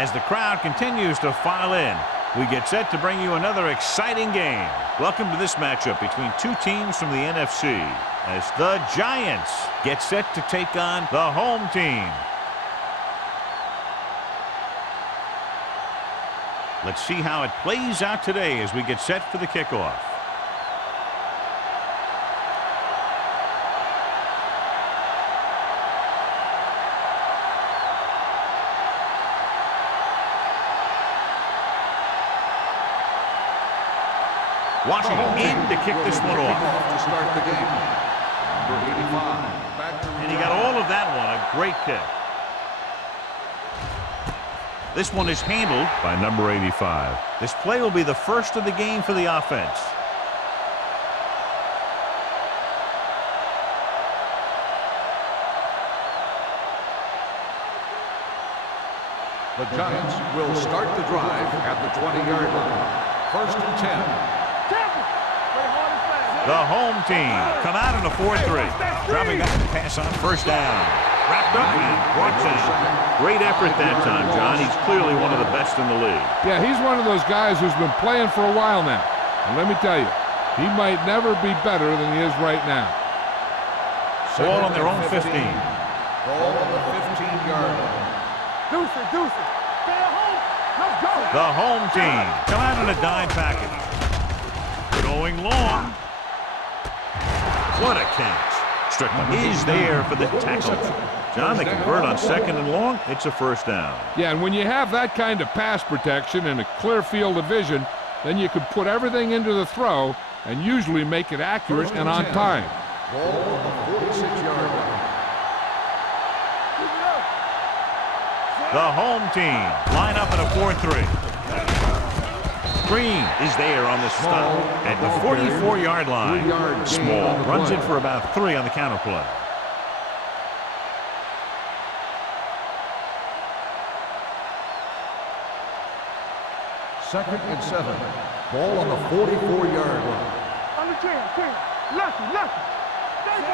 As the crowd continues to file in, we get set to bring you another exciting game. Welcome to this matchup between two teams from the NFC as the Giants get set to take on the home team. Let's see how it plays out today as we get set for the kickoff. Washington in to kick this one off. To start the game. Number 85. And he got all of that one. A great kick. This one is handled by number 85. This play will be the first of the game for the offense. The Giants will start the drive at the 20-yard line. 1st and 10. The home team come out in a 4-3. Dropping back to pass on 1st down. Wrapped up and brought down. Great effort that time, John. He's clearly one of the best in the league. Yeah, he's one of those guys who's been playing for a while now. And let me tell you, he might never be better than he is right now. Ball on their own 15. Ball on the 15-yard line. Deuce it. Stay at home. Let's go. The home team come out in a dime package. Going long. What a catch. Strickland is there for the tackle. John, they convert on 2nd and long. It's a 1st down. Yeah, and when you have that kind of pass protection and a clear field of vision, then you can put everything into the throw and usually make it accurate and on time. Ball on the 46-yard line. The home team line up in a 4-3. Green is there on the stop at the 44-yard line. Small runs it for about 3 on the counter play. Second and 7. Ball on the 44-yard line. On the 10. Lucky.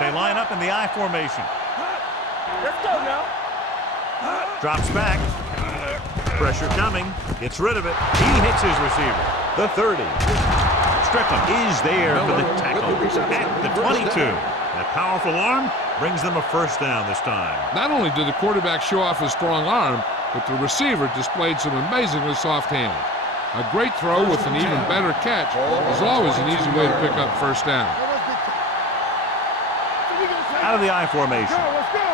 They line up in the I formation. Let's go now. Drops back. Pressure coming. Gets rid of it. He hits his receiver. The 30. Strickland is there for the tackle at the 22. That powerful arm brings them a 1st down this time. Not only did the quarterback show off his strong arm, but the receiver displayed some amazingly soft hands. A great throw with an even better catch is always an easy way to pick up 1st down. Out of the I formation. Let's go.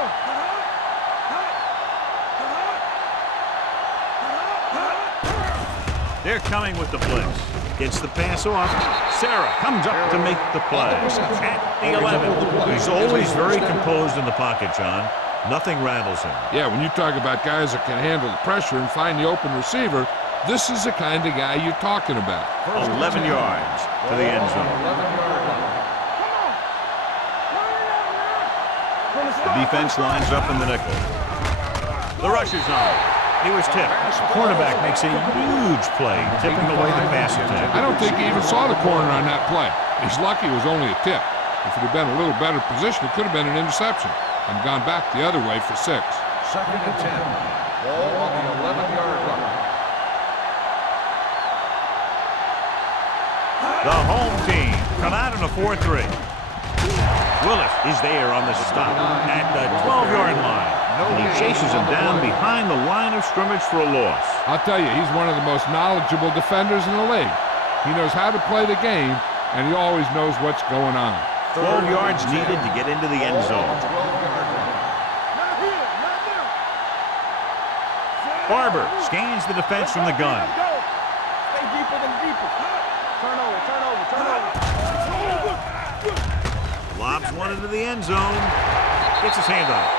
They're coming with the blitz. Gets the pass off. Sarah comes up to make the play. At the 11. He's always very composed in the pocket, John. Nothing rattles him. Yeah, when you talk about guys that can handle the pressure and find the open receiver, this is the kind of guy you're talking about. 11 yards to the end zone. The defense lines up in the nickel. The rush is on. He was tipped. Cornerback makes a huge play, tipping away the pass attempt. I don't think he even saw the corner on that play. He's lucky it was only a tip. If it had been a little better position, it could have been an interception and gone back the other way for 6. 2nd and 10. Ball on the 11-yard line. The home team come out in a 4-3. Willis is there on the stop at the 12-yard line. And he chases him down behind the line of scrimmage for a loss. I'll tell you, he's one of the most knowledgeable defenders in the league. He knows how to play the game, and he always knows what's going on. 12 yards needed to get into the end zone. Barber scans the defense from the gun. Stay deeper than deeper. Turn over. Lobs one into the end zone. Gets his hand on it.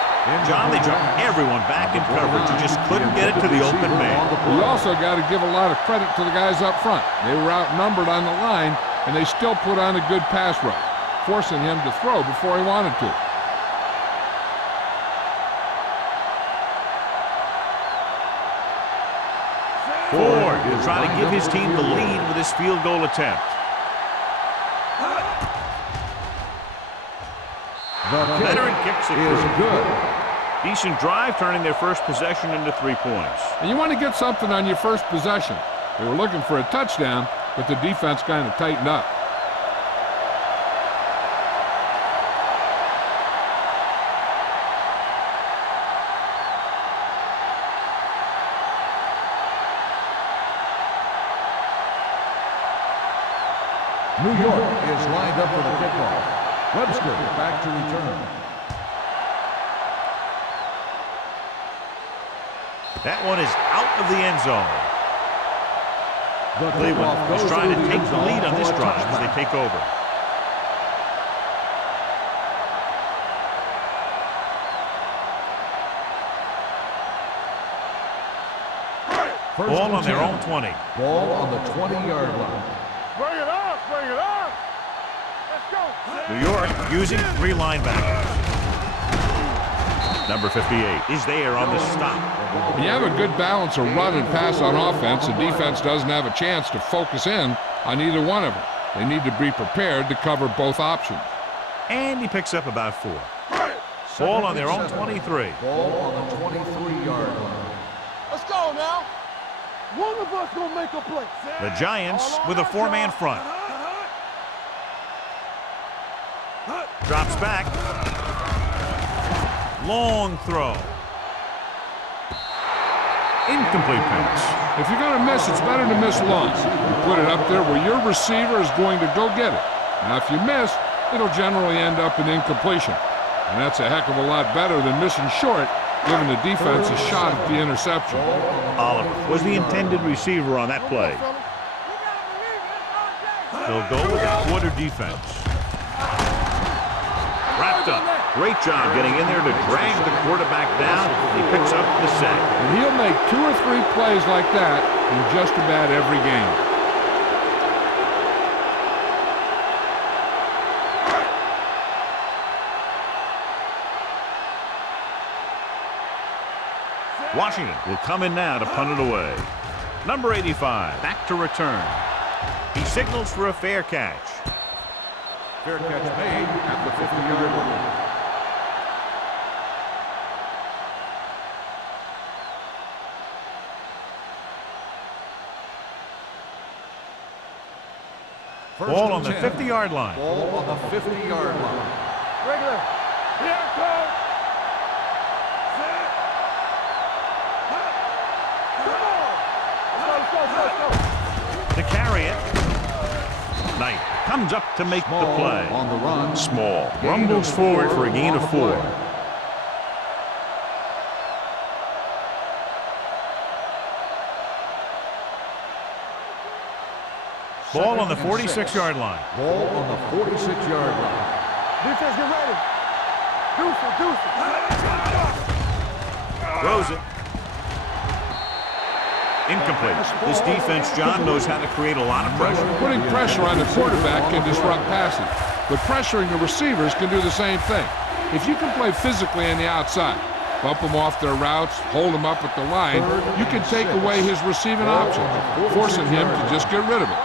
John, they dropped everyone back in coverage. You just couldn't get it to the open man. You also got to give a lot of credit to the guys up front. They were outnumbered on the line, and they still put on a good pass rush, forcing him to throw before he wanted to. Ford will try to give his team the lead with his field goal attempt. The Veteran kicks it is through. good. Decent drive, turning their first possession into 3 points. And you want to get something on your first possession. They were looking for a touchdown, but the defense kind of tightened up. New York is lined up for the kickoff. Webster back to return. That one is out of the end zone. The Cleveland is trying to take the lead on this drive as they take over. Ball on their own 20. Ball on the 20-yard line. Bring it up, bring it up. Let's go. New York using 3 linebackers. Number 58 is there on the stop. When you have a good balance of run and pass on offense, the defense doesn't have a chance to focus in on either one of them. They need to be prepared to cover both options. And he picks up about 4. Ball on their own 23. Ball on the 23-yard line. Let's go now. One of us gonna make a play. The Giants with a 4-man front. Drops back. Long throw. Incomplete pass. If you're going to miss, it's better to miss long. You put it up there where your receiver is going to go get it. Now, if you miss, it'll generally end up in incompletion. And that's a heck of a lot better than missing short, giving the defense a shot at the interception. Oliver was the intended receiver on that play. They'll go with a quarter defense. Wrapped up. Great job getting in there to drag the quarterback down. He picks up the sack. And he'll make 2 or 3 plays like that in just about every game. Washington will come in now to punt it away. Number 85, back to return. He signals for a fair catch. Fair catch made at the 50-yard line. Ball on the 50-yard line. Ball on the 50-yard line. Regular. Here it comes. To carry it. Knight comes up to make the play. On the run. Small rumbles forward for a gain of 4. Ball on the 46-yard line. Ball on the 46-yard line. Defense, get ready. Deuce it. Throws it. Incomplete. This defense, John, knows how to create a lot of pressure. Putting pressure on the quarterback can disrupt passing, but pressuring the receivers can do the same thing. If you can play physically on the outside, bump them off their routes, hold them up at the line, you can take away his receiving options, forcing him to just get rid of it.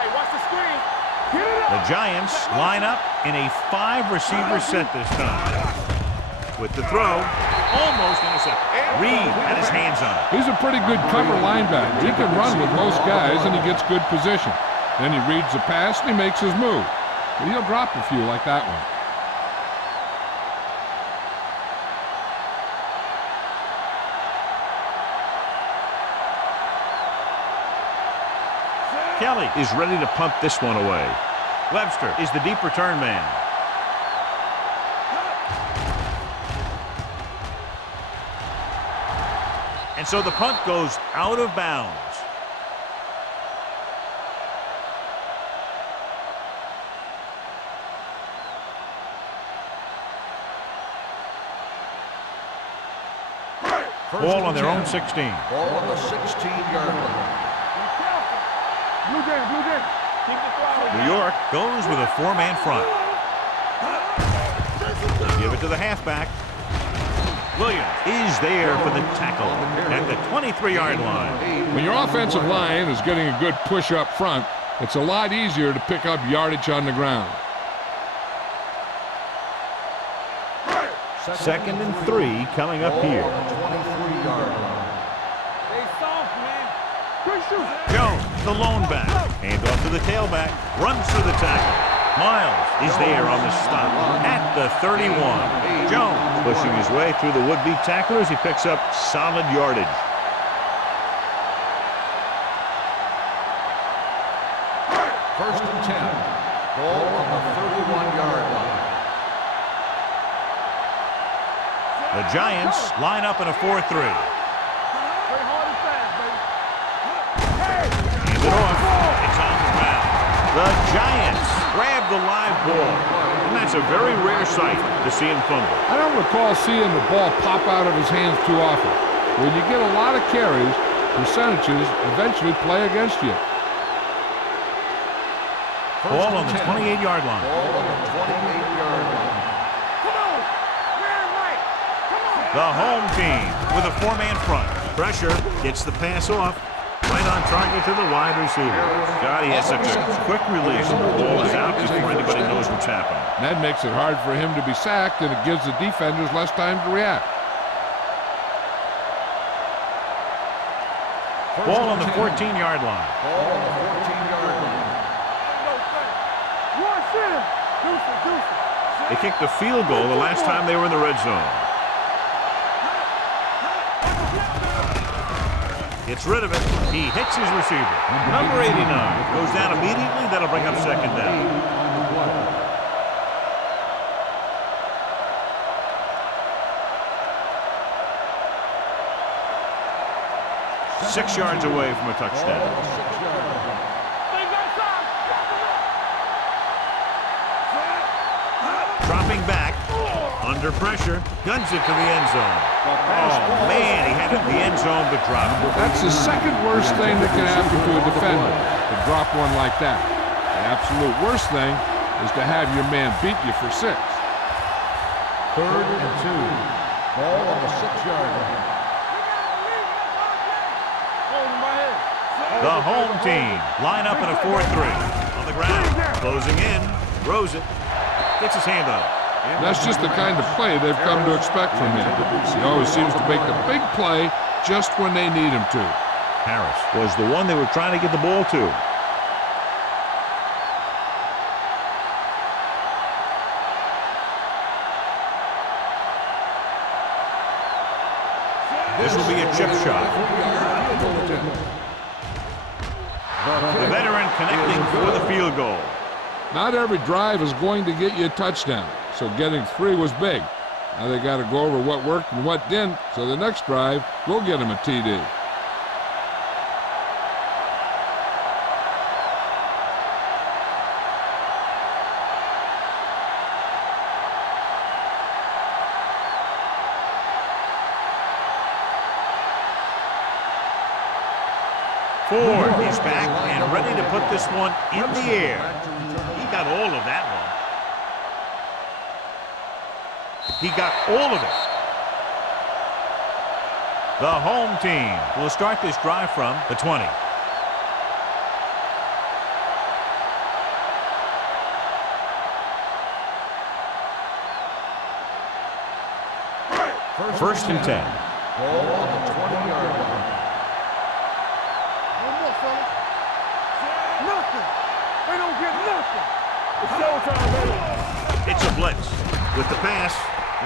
Hey, watch the screen. The Giants line up in a 5-receiver set this time. With the throw, almost intercepted. Reed had his hands on it. He's a pretty good cover linebacker. He can run with most guys, and he gets good position. Then he reads the pass, and he makes his move. But he'll drop a few like that one. Kelly is ready to punt this one away. Webster is the deep return man. And so the punt goes out of bounds. Ball on their own 16. Ball on the 16-yard line. Blue game. Keep the throw. New York goes with a 4-man front. Give it to the halfback. Williams is there for the tackle at the 23-yard line. When your offensive line is getting a good push up front, it's a lot easier to pick up yardage on the ground. 2nd and 3 coming up here. 23-yard line. Stay soft, man. Quick shoot. Jones, the lone back. Hand off to the tailback. Runs through the tackle. Miles is there on the stop at the 31. Jones pushing his way through the would-be tacklers. He picks up solid yardage. First and 10. Ball on the 31-yard line. The Giants line up in a 4-3. Play hard and fast, baby. Hands it off. It's on the ground. The Giants grab the live ball. And that's a very rare sight to see him fumble. I don't recall seeing the ball pop out of his hands too often. When you get a lot of carries, percentages eventually play against you. Ball on the 28-yard line. Ball on the 28-yard line. Come on. Man, right. Come on. The home team with a 4-man front. Pressure gets the pass off. Right on target to the wide receiver. God, he has such a quick release. The ball is out before anybody knows what's happening. That makes it hard for him to be sacked, and it gives the defenders less time to react. Ball on the 14-yard line. Ball on the 14-yard line. One center. Deuce. They kicked the field goal the last time they were in the red zone. Gets rid of it. He hits his receiver. Number 89 goes down immediately. That'll bring up 2nd down. 6 yards away from a touchdown. Dropping back, under pressure, guns it to the end zone. Oh, man, he had it in the end zone, but dropped it. That's the second worst thing that can happen to a defender, to drop one like that. The absolute worst thing is to have your man beat you for 6. 3rd and 2. Ball on the 6-yard line. The home team line up in a 4-3. On the ground, closing in, throws it, gets his hand up. That's just the kind of play they've come to expect from him. He always seems to make the big play just when they need him to. Harris was the one they were trying to get the ball to. This will be a chip shot. The veteran connecting for the field goal. Not every drive is going to get you a touchdown, so getting 3 was big. Now they got to go over what worked and what didn't, so the next drive will get him a TD. Ford is back and ready to put this one in the air. He got all of that one. He got all of it. The home team will start this drive from the 20. First and 10. Ball on the 20-yard line. Nothing. They don't get nothing. It's showtime, baby. It's a blitz. With the pass,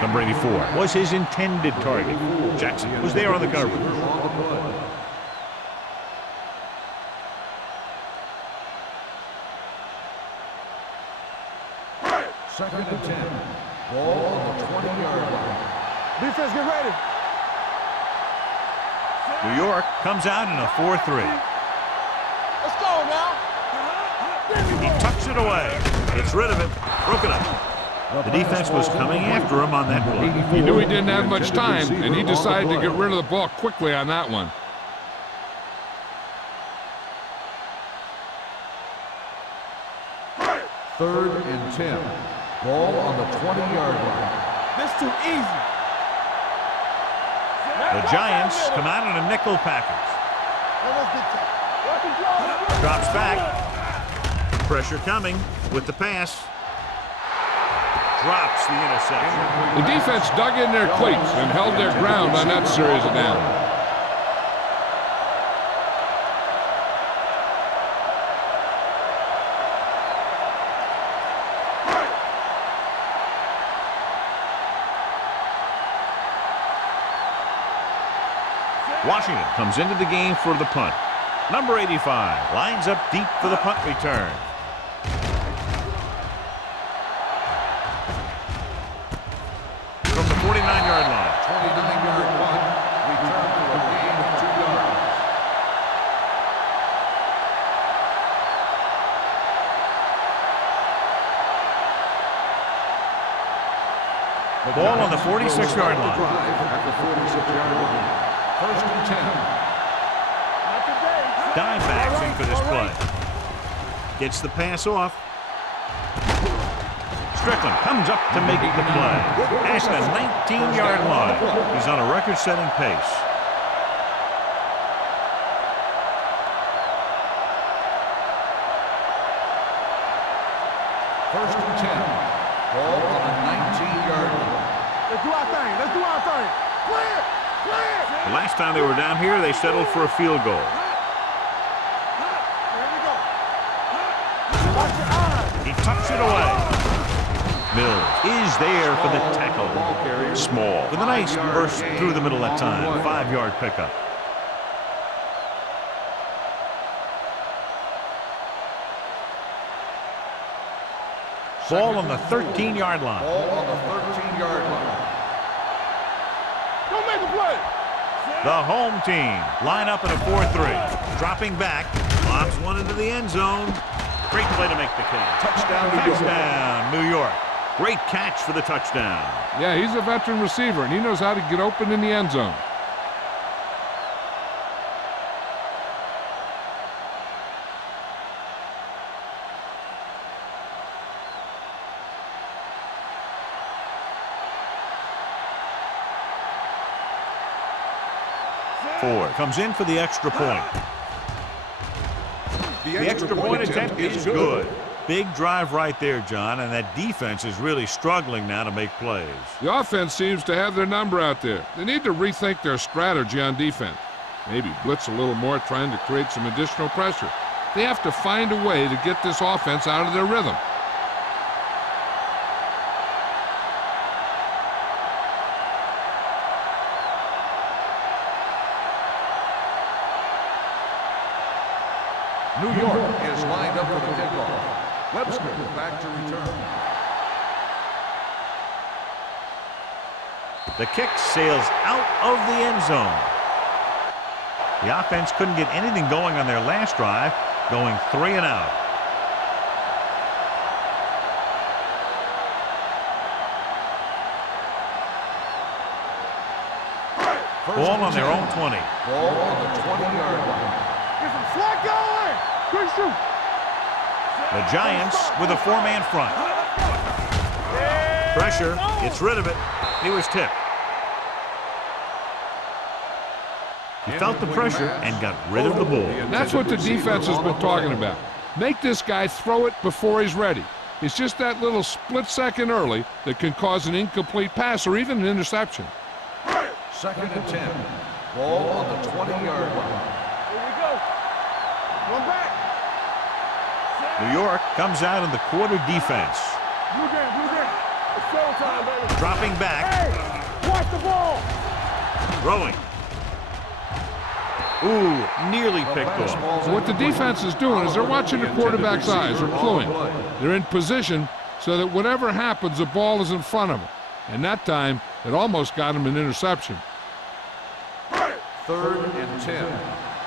number 84 was his intended target. Jackson was there on the coverage. Second and 10. Ball on the 20-yard line. Defense, get ready. New York comes out in a 4-3. Let's go now. He tucks it away. Gets rid of it. Broken up. The defense was coming after him on that play. He knew he didn't have much time, and he decided to get rid of the ball quickly on that one. Third and 10. Ball on the 20-yard line. This too easy. The Giants come out in a nickel package. Drops back. Pressure coming with the pass. drops the interception. The defense dug in their cleats and held their ground on that series of downs. Washington comes into the game for the punt. Number 85 lines up deep for the punt return. From the 49-yard line. 29-yard punt. Return for a gain of 2 yards. Ball on the 46-yard line. Drive at the 46-yard line. First and 10. Dime backs in for this play. Gets the pass off. Strickland comes up to make the play. At the 19-yard line. He's on a record-setting pace. First and 10. Ball on the 19-yard line. Let's do our thing. Let's do our thing. Clear! Clear! The last time they were down here, they settled for a field goal. He tucks it away. Mills is there for the tackle. Small with a nice burst through the middle that time. 5-yard pickup. Ball on the 13-yard line. Ball on the 13-yard line. Don't make a play. The home team line up in a 4-3. Dropping back. Lobs one into the end zone. Great play to make the catch. Touchdown, New York. Great catch for the touchdown. Yeah, he's a veteran receiver, and he knows how to get open in the end zone. Ford comes in for the extra point. The extra point attempt is good. Big drive right there, John, and that defense is really struggling now to make plays. The offense seems to have their number out there. They need to rethink their strategy on defense. Maybe blitz a little more, trying to create some additional pressure. They have to find a way to get this offense out of their rhythm. New York is lined up for the kickoff. Webster back to return. The kick sails out of the end zone. The offense couldn't get anything going on their last drive, going 3 and out. Ball on their own 20. Ball on the 20-yard line. Get some slack going. Good shoot. The Giants with a 4-man front. Pressure, gets rid of it. He was tipped. He felt the pressure and got rid of the ball. That's what the defense has been talking about. Make this guy throw it before he's ready. It's just that little split second early that can cause an incomplete pass or even an interception. Second and 10. Ball on the 20-yard line. Here we go. One back. New York comes out in the quarter defense. Blue game, blue game. It's showtime, baby. Dropping back. Hey, watch the ball. Throwing. Ooh, nearly picked off. So what the defense is doing is they're watching the quarterback's eyes, or cluing. They're in position so that whatever happens, the ball is in front of them. And that time, it almost got him an interception. Third and 10.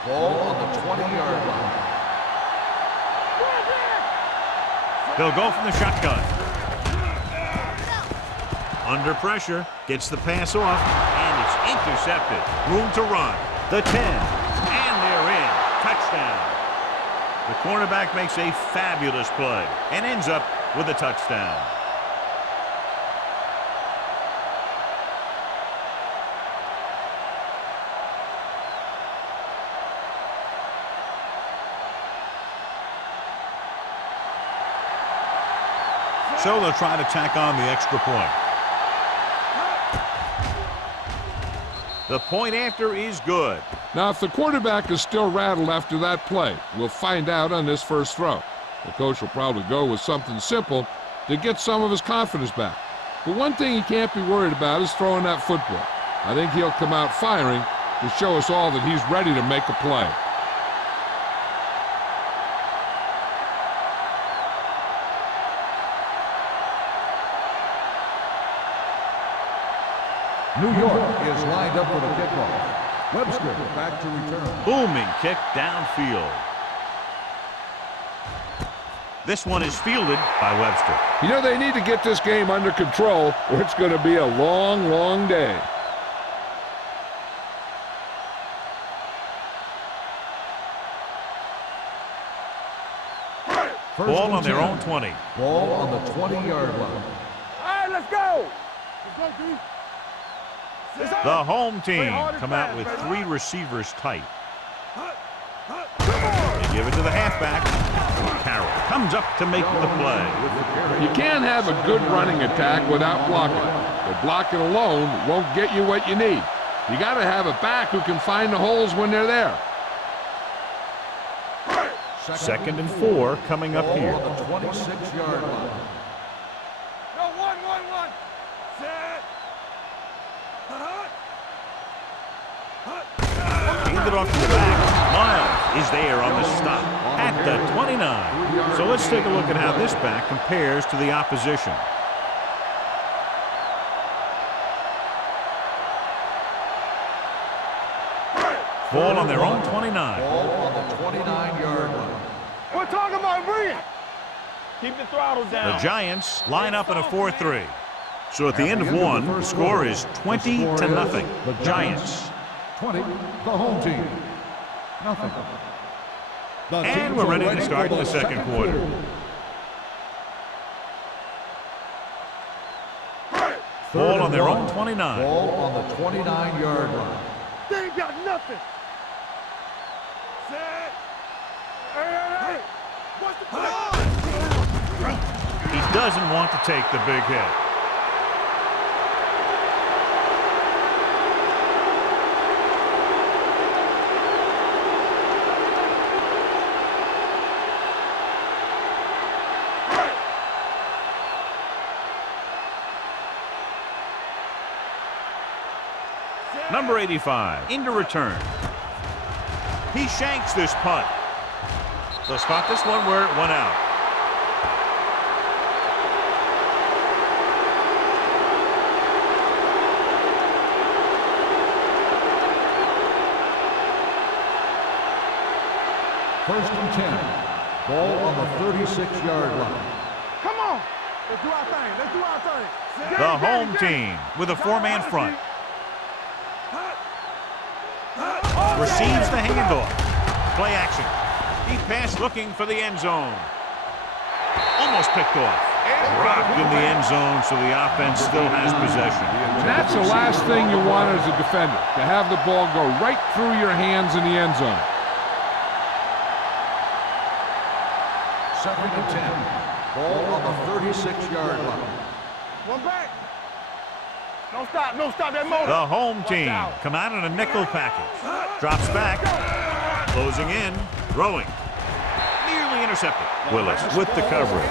Ball on the 20-yard line. He'll go from the shotgun. Under pressure, gets the pass off, and it's intercepted. Room to run. The 10, and they're in. Touchdown. The cornerback makes a fabulous play and ends up with a touchdown. So they'll try to tack on the extra point. The point after is good. Now, if the quarterback is still rattled after that play, we'll find out on this first throw. The coach will probably go with something simple to get some of his confidence back. But one thing he can't be worried about is throwing that football. I think he'll come out firing to show us all that he's ready to make a play. New York is lined up for the kickoff. Webster back to return. Booming kick downfield. This one is fielded by Webster. You know, they need to get this game under control, or it's going to be a long, long day. Ball on their own 20. Ball on the 20-yard line. All right, let's go. Let's go, D. The home team come out with 3 receivers tight. They give it to the halfback. Carroll comes up to make the play. You can't have a good running attack without blocking. But blocking alone won't get you what you need. You got to have a back who can find the holes when they're there. 2nd and 4 coming up here. On the 26-yard line. No, one. Set. Handed off to the back. Miles is there on the stop at the 29. So let's take a look at how this back compares to the opposition. Ball on their own 29. Ball on the 29-yard line. We're talking about bringing. Keep the throttle down. The Giants line up in a 4-3. So at the end of one, the score is 20-0. The Giants. 20, the home team. Nothing. And we're ready to start the second quarter. Ball on their own 29. Ball on the 29-yard line. They ain't got nothing. Set. Hey. What's the play? He doesn't want to take the big hit. Number 85, into return. He shanks this punt. They'll spot this one where it went out. First and 10. Ball on the 36-yard line. Come on. Let's do our thing. The home team with a 4-man front. Receives the handoff. Play action. Deep pass looking for the end zone. Almost picked off. Dropped in the end zone, so the offense still has possession. And that's the last thing you want as a defender, to have the ball go right through your hands in the end zone. Second and 10. Ball on the 36-yard line. One back. No stop that motor. The home team come out in a nickel package. Drops back. Closing in. Throwing. Nearly intercepted. Willis with the coverage.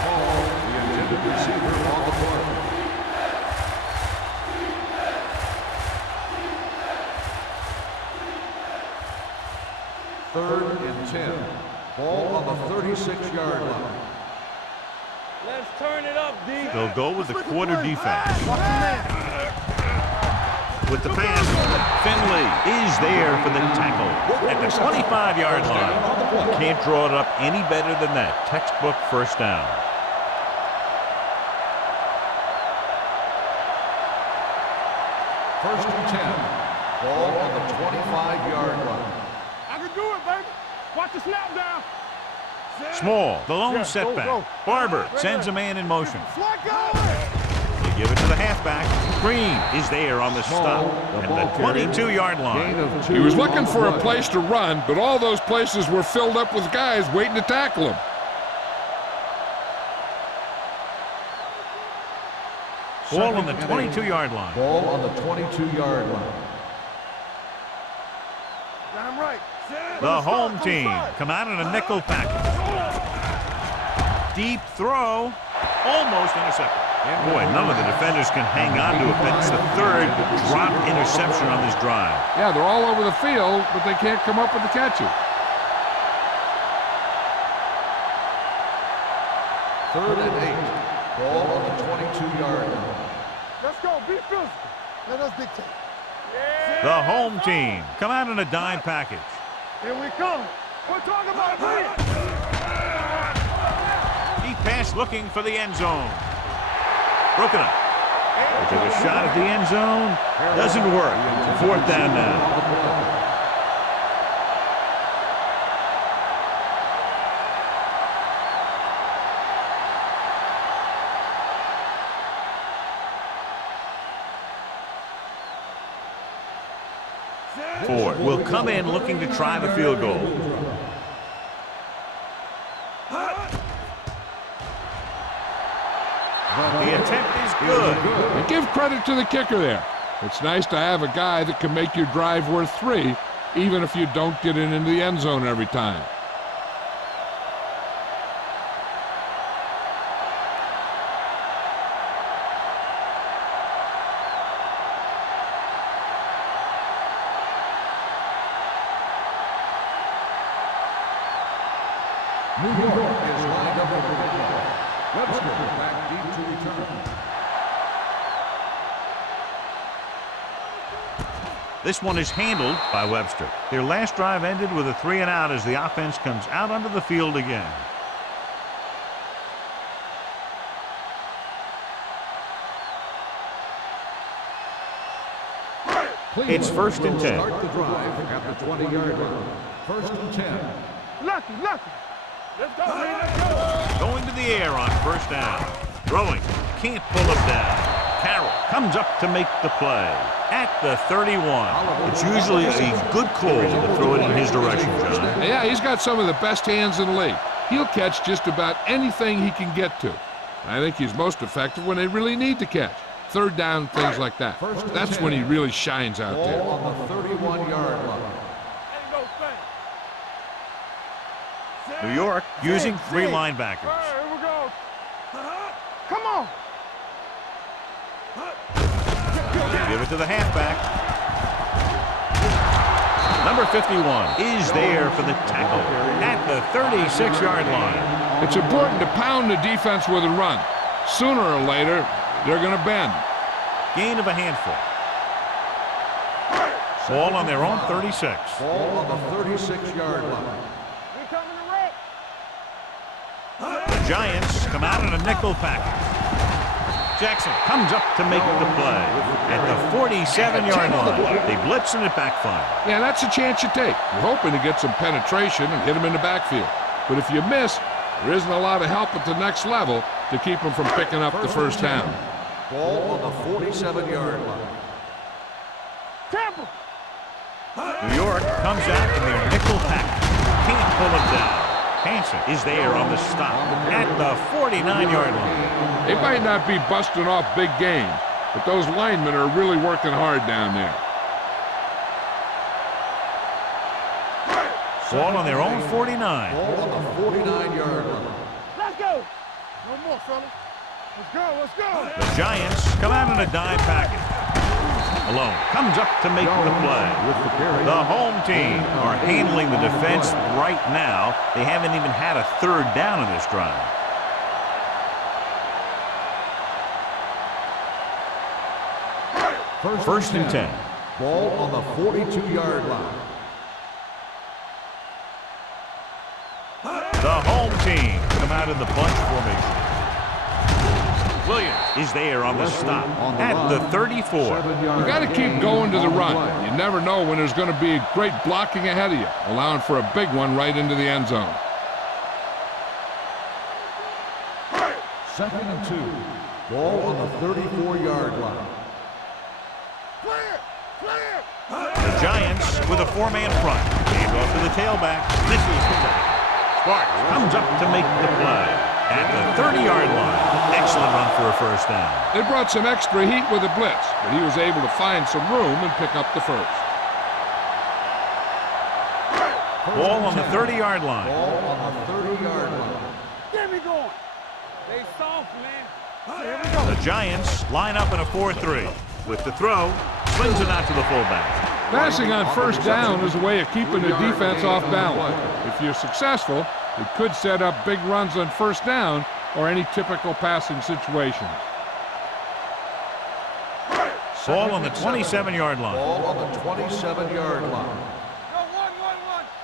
Small, the intended receiver on the play. Third and 10. Ball on the 36-yard line. Let's turn it up, D. They'll go with the quarter defense. With the pass, Finley is there for the tackle at the 25-yard line. Can't draw it up any better than that. Textbook first down. First and 10. Ball on the 25-yard line. I can do it, baby. Watch the snap down. Small, the lone setback. Barber sends a man in motion. They give it to the halfback. Green is there on the stop at the 22-yard line. He was looking for a place to run, but all those places were filled up with guys waiting to tackle him. Ball on the 22-yard line. Ball on the 22-yard line. I'm right. The home team come out in a nickel package. Deep throw, almost intercepted. Boy, none of the defenders can hang on to it. That's the third drop interception on this drive. Yeah, they're all over the field, but they can't come up with the catches. 3rd and 8. Ball on the 22-yard line. Let's go. Be physical. Let us dictate. Yeah. The home team come out in a dime package. Here we come. We're talking about it. Deep pass looking for the end zone. Broken up. They take a shot at the end zone. Doesn't work. 4th down now. Ford will come in looking to try the field goal. The attempt is good. And give credit to the kicker there. It's nice to have a guy that can make your drive worth 3, even if you don't get it into the end zone every time. New York is lined up for the football. Webster back deep to return. This one is handled by Webster. Their last drive ended with a 3-and-out as the offense comes out onto the field again. It's 1st and 10. Start the drive at the 20-yard line. 1st and 10. Lucky. Let's go, man. Let's go. Going to the air on 1st down. Throwing. Can't pull him down. Carroll comes up to make the play. At the 31. It's usually a good call to throw it in his direction, John. Yeah, he's got some of the best hands in the league. He'll catch just about anything he can get to. I think he's most effective when they really need to catch. 3rd down, things like that. That's when he really shines out there. Ball on the 31-yard line. Ain't no thing. New York using 3 linebackers. All right, here we go. Come on. Give it to the halfback. Number 51 is there for the tackle at the 36-yard line. It's important to pound the defense with a run. Sooner or later, they're going to bend. Gain of a handful. Ball on their own 36. Ball on the 36-yard line. We coming to wreck. The Giants come out in a nickel package. Jackson comes up to make the play at the 47-yard line. They blitz and it backfires. Yeah, that's a chance you take. You're hoping to get some penetration and hit him in the backfield. But if you miss, there isn't a lot of help at the next level to keep him from picking up the 1st down. Ball on the 47-yard line. Tampa. New York comes out in their nickel package. Can't pull him down. Hansen is there on the stop at the 49-yard line. They might not be busting off big game, but those linemen are really working hard down there. Ball on their own 49. Ball on the 49-yard line. Let's go. No more, fellas. Let's go. The Giants come out in a dime package. Malone comes up to make the play. The home team are handling the defense right now. They haven't even had a 3rd down in this drive. First and 10. Ball on the 42-yard line. The home team come out in the bunch formation. Williams is there on the stop at the 34. You got to keep going to the run. You never know when there's going to be great blocking ahead of you, allowing for a big one right into the end zone. 2nd and 2. Ball on the 34-yard line. Clear. The Giants with a 4-man front. Hand off to the tailback. Misses the tackle. Sparks comes up to make the play at the 30-yard line. Excellent run for a first down. They brought some extra heat with a blitz, but he was able to find some room and pick up the first. Ball on the 30-yard line. Ball on the 30-yard line. Get me going. They soft, man. Here we go. The Giants line up in a 4-3. With the throw, swings it out to the fullback. Passing on first down is a way of keeping the defense off balance. If you're successful, it could set up big runs on first down or any typical passing situation. Ball on the 27-yard line. Ball on the 27-yard line.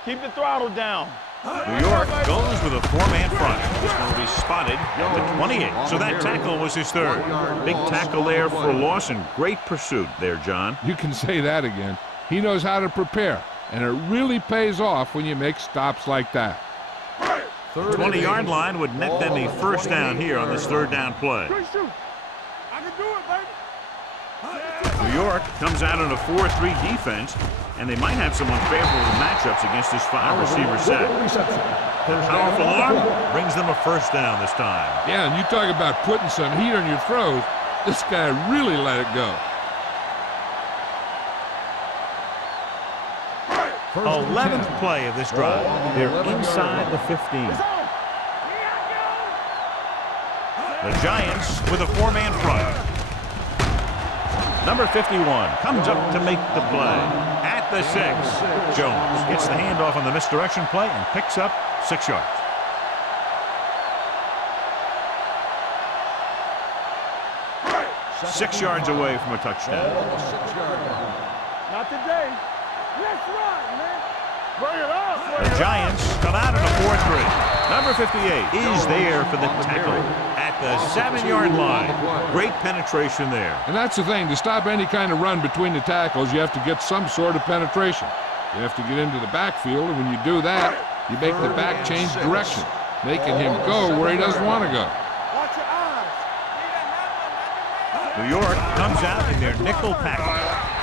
Keep the throttle down. New York goes with a four-man front. This one will be spotted at the 28. So that tackle was his third. Big tackle there for loss and great pursuit there, John. You can say that again. He knows how to prepare, and it really pays off when you make stops like that. The 20-yard line would net them a first down here on this third down play. Good shoot. I can do it, baby. New York comes out in a 4-3 defense, and they might have some unfavorable matchups against this five-receiver set. Powerful arm brings them a first down this time. Yeah, and you talk about putting some heat on your throws. This guy really let it go. 11th play of this drive. They're inside the 15. The Giants with a four-man front. Number 51 comes up to make the play. At the 6, Jones gets the handoff on the misdirection play and picks up 6 yards. Six yards away from a touchdown. Not today. Let's run, man. Bring it up. The Giants come out in a 4-3. Number 58 is there for the tackle at the 7-yard line. Great penetration there. And that's the thing. To stop any kind of run between the tackles, you have to get some sort of penetration. You have to get into the backfield, and when you do that, you make the back change direction, making him go where he doesn't want to go. Watch your eyes. New York comes out in their nickel package.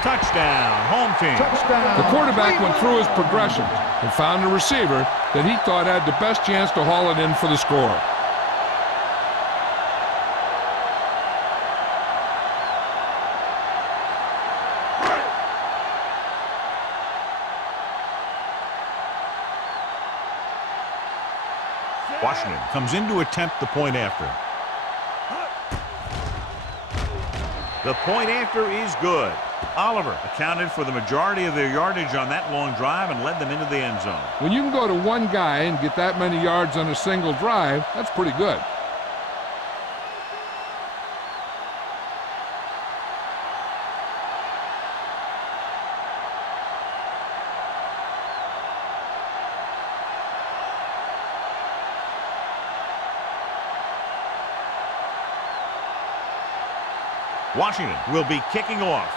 Touchdown, home team. The quarterback went through his progressions and found a receiver that he thought had the best chance to haul it in for the score. Washington comes in to attempt the point after. The point after is good. Oliver accounted for the majority of their yardage on that long drive and led them into the end zone. When you can go to one guy and get that many yards on a single drive, that's pretty good. Washington will be kicking off.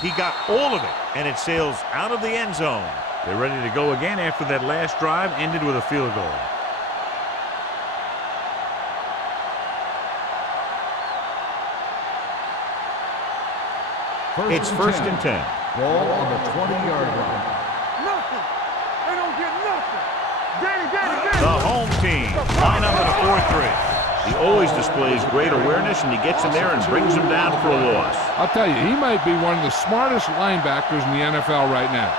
He got all of it, and it sails out of the end zone. They're ready to go again after that last drive ended with a field goal. It's first and 10. Ball on the 20-yard line. Nothing. They don't get nothing. Get it. The home team line up in a 4-3. He always displays great awareness, and he gets in there and brings them down for a loss. I'll tell you, he might be one of the smartest linebackers in the NFL right now.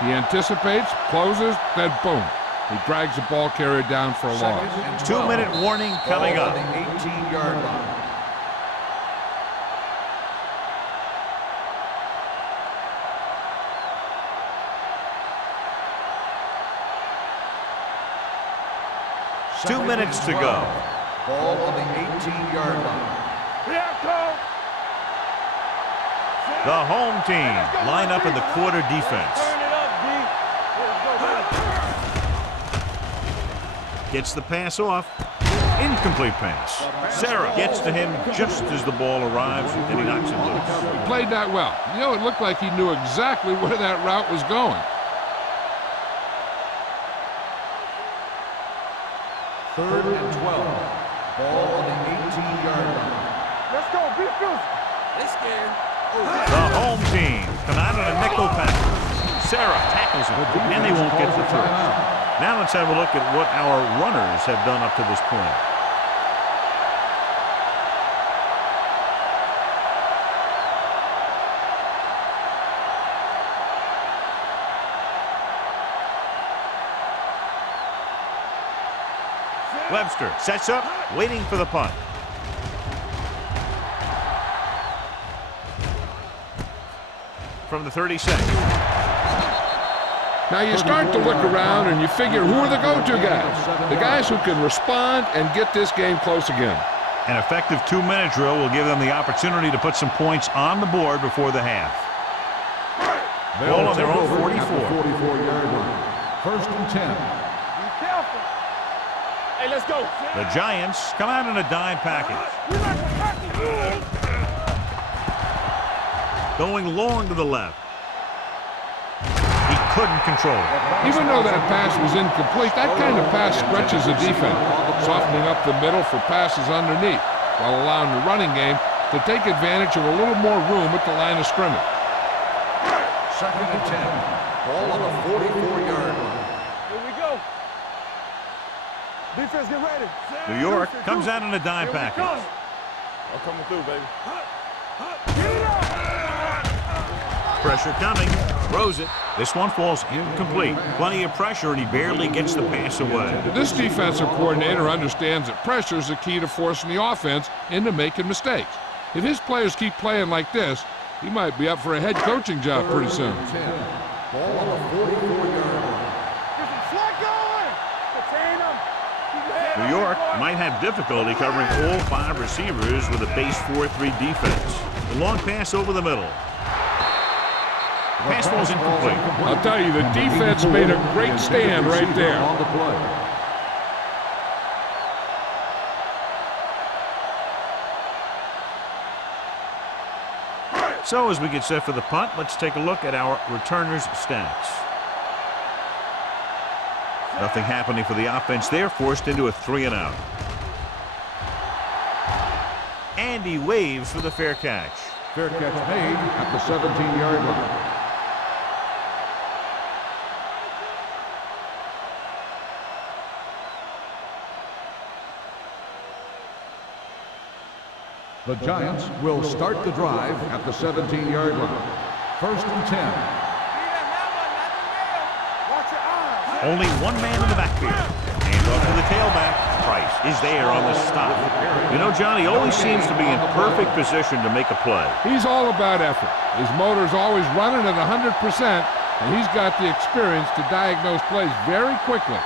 He anticipates, closes, then boom. He drags the ball carrier down for a loss. 2-minute warning coming up. Ball on the 18-yard line. Two minutes to go. Ball on the 18-yard line. Here I come. The home team line up in the quarter defense. Turn it up, D. Gets the pass off. Incomplete pass. Sarah gets to him just as the ball arrives, and he knocks it loose. He played that well. You know, it looked like he knew exactly where that route was going. Third and 12. Ball on the 18-yard line. Let's go. Be physical. The home team come out in a nickel pack. Sarah tackles him, and they won't get the first. Now let's have a look at what our runners have done up to this point. Webster sets up, waiting for the punt. From the 36. Now you start to look around and you figure, who are the go-to guys? The guys who can respond and get this game close again. An effective 2-minute drill will give them the opportunity to put some points on the board before the half. Ball on their own 44. 44-yard line. First and 10. Be careful. Hey, let's go. The Giants come out in a dime package. Going long to the left. He couldn't control it. Even though that pass was incomplete, that kind of pass stretches the defense, softening up the middle for passes underneath, while allowing the running game to take advantage of a little more room at the line of scrimmage. Second and 10. Ball on the 44-yard line. Here we go. Defense, get ready. New York comes out in a dime package. I'm coming through, baby. Pressure coming. Throws it. This one falls incomplete. Plenty of pressure, and he barely gets the pass away. This defensive coordinator understands that pressure is the key to forcing the offense into making mistakes. If his players keep playing like this, he might be up for a head coaching job pretty soon. Ball on the 44-yard line. New York might have difficulty covering all 5 receivers with a base 4-3 defense. The long pass over the middle. Pass falls incomplete. I'll tell you, the defense made a great stand right there. On the play. So as we get set for the punt, let's take a look at our returners' stats. Nothing happening for the offense there, forced into a 3-and-out. And he waves for the fair catch. Fair catch made at the 17-yard line. The Giants will start the drive at the 17-yard line. First and 10. Only one man in the backfield. Hands off to the tailback. Price is there on the stop. You know, Johnny always seems to be in perfect position to make a play. He's all about effort. His motor's always running at 100%, and he's got the experience to diagnose plays very quickly.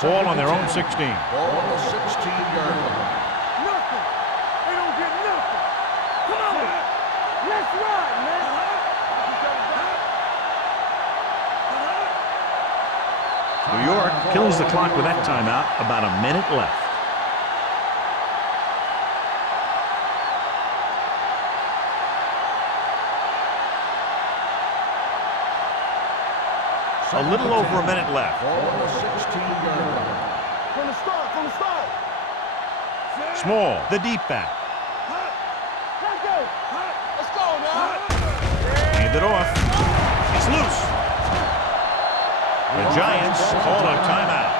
Ball on their own 16. Ball on the 16-yard line. Nothing. They don't get nothing. Come on. Let's ride, man. New York kills the clock with that timeout. About a minute left. A little over a minute left. Ball on the 16-yard line. From the start. Small, the deep back. Let's go now. Hand it off. It's loose. The Giants call a timeout.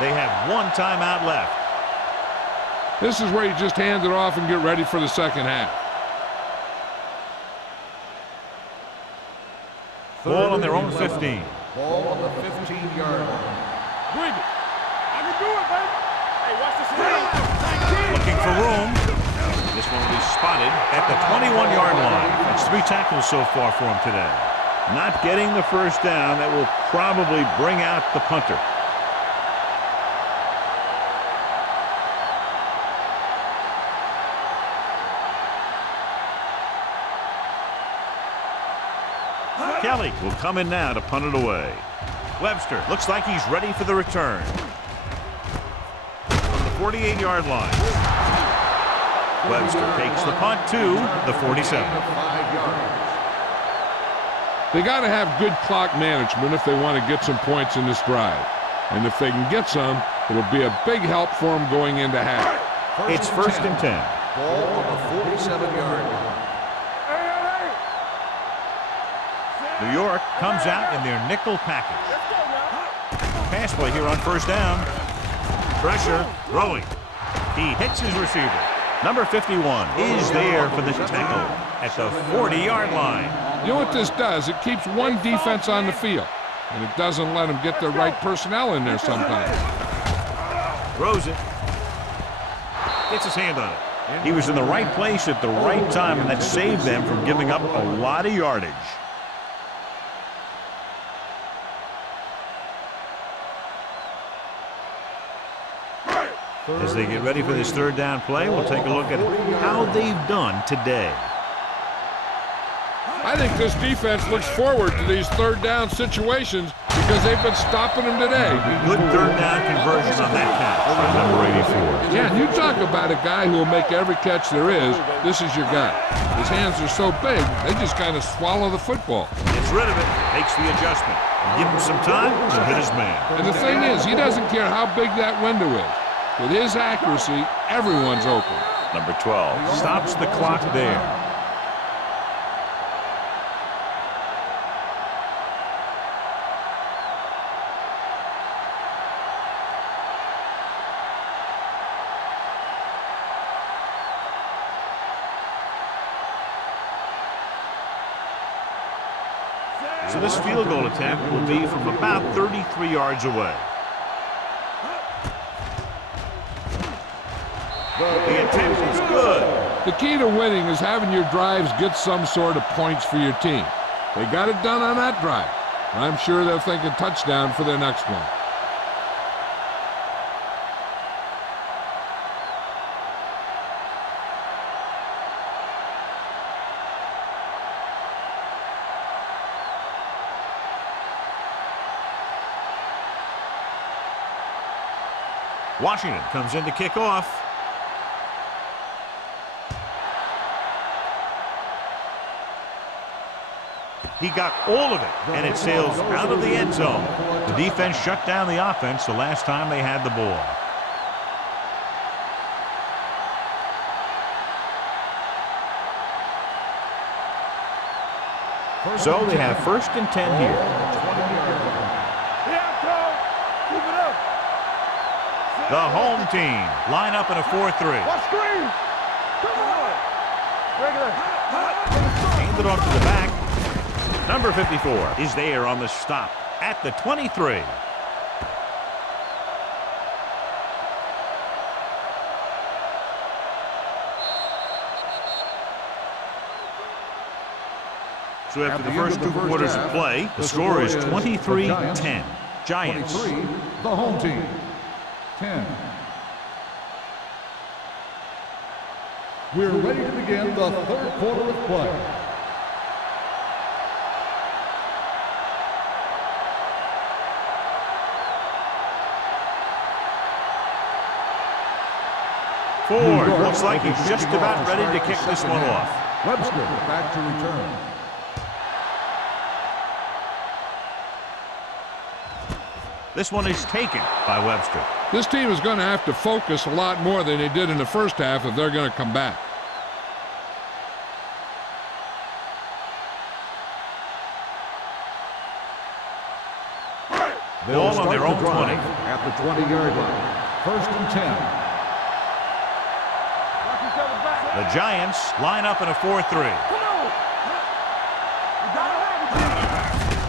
They have one timeout left. This is where you just hand it off and get ready for the second half. Ball on their own 15. Ball on the 15-yard line. Bring it. I can do it, baby. Hey, watch the screen. Looking for room. This one will be spotted at the 21-yard line. That's 3 tackles so far for him today. Not getting the first down. That will probably bring out the punter. Kelly will come in now to punt it away. Webster looks like he's ready for the return. From the 48-yard line. Webster takes the punt to the 47. 5 yards. They got to have good clock management if they want to get some points in this drive. And if they can get some, it'll be a big help for them going into half. It's first and 10. Ball on the 47-yard line. New York comes out in their nickel package. Pass play here on first down. Pressure, throwing. He hits his receiver. Number 51 is there for the tackle at the 40-yard line. You know what this does? It keeps one defense on the field, and it doesn't let them get the right personnel in there sometimes. Throws it. Gets his hand on it. He was in the right place at the right time, and that saved them from giving up a lot of yardage. As they get ready for this third down play, we'll take a look at how they've done today. I think this defense looks forward to these third down situations because they've been stopping them today. Good third down conversion on that catch by number 84. Yeah, you talk about a guy who will make every catch there is. This is your guy. His hands are so big, they just kind of swallow the football. Gets rid of it, makes the adjustment. Give him some time to hit his man. And the thing is, he doesn't care how big that window is. With his accuracy, everyone's open. Number 12 stops the clock there. So this field goal attempt will be from about 33 yards away. The attempt is good. The key to winning is having your drives get some sort of points for your team. They got it done on that drive. I'm sure they're thinking touchdown for their next one. Washington comes in to kick off. He got all of it, and it sails out of the end zone. The defense shut down the offense the last time they had the ball. So they have 1st and 10 here. The home team line up in a 4-3. Hand it off to the back. Number 54 is there on the stop at the 23. So after the first 2 quarters of play, the score is 23-10. Giants. 23, the home team. 10. We're ready to begin the third quarter of play. Ford looks like he's just about ready to kick this one off. Webster back to return. This one is taken by Webster. This team is going to have to focus a lot more than they did in the first half if they're going to come back. Ball on their own 20. At the 20-yard line. 1st and 10. The Giants line up in a 4-3.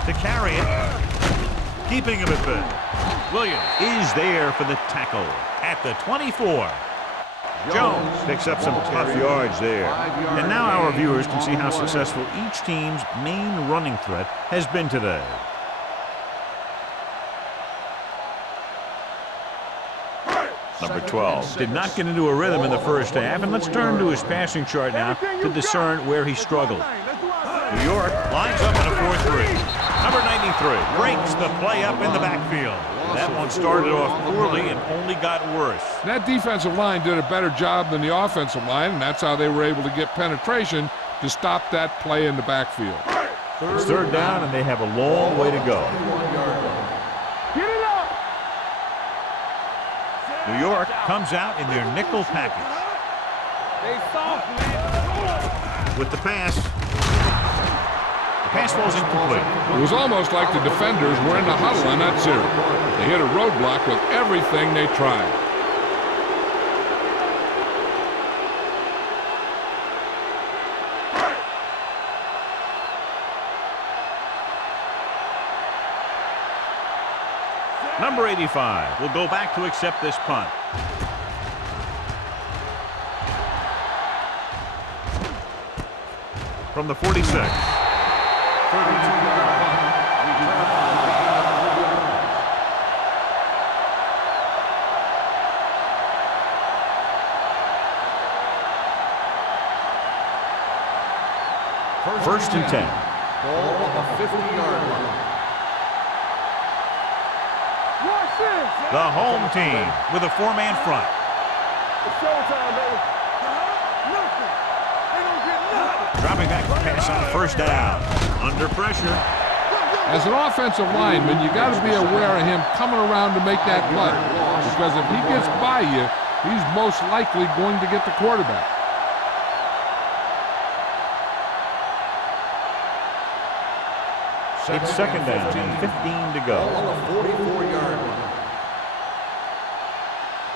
To carry it. Keeping him at bay. Williams is there for the tackle at the 24. Jones picks up some tough yards there. And now our viewers can see how successful each team's main running threat has been today. Number 12 did not get into a rhythm in the first half, and let's turn to his passing chart now to discern where he struggled. New York lines up in a 4-3. Number 93 breaks the play up in the backfield. That one started off poorly and only got worse. That defensive line did a better job than the offensive line, and that's how they were able to get penetration to stop that play in the backfield. It's third down, and they have a long way to go. New York comes out in their nickel package. With the pass. The pass falls incomplete. It was almost like the defenders were in the huddle on that series. They hit a roadblock with everything they tried. Number 85 will go back to accept this punt. From the 46. 32-yard punt. First and 10. Ball on the 50-yard line. Watch this. The home team with a four-man front. It's showtime, baby. Nothing. They don't get nothing. Dropping back to pass on first down. Under pressure. As an offensive lineman, you got to be aware of him coming around to make that play. Because if he gets by you, he's most likely going to get the quarterback. It's second down and 15 to go. On the 44-yard line.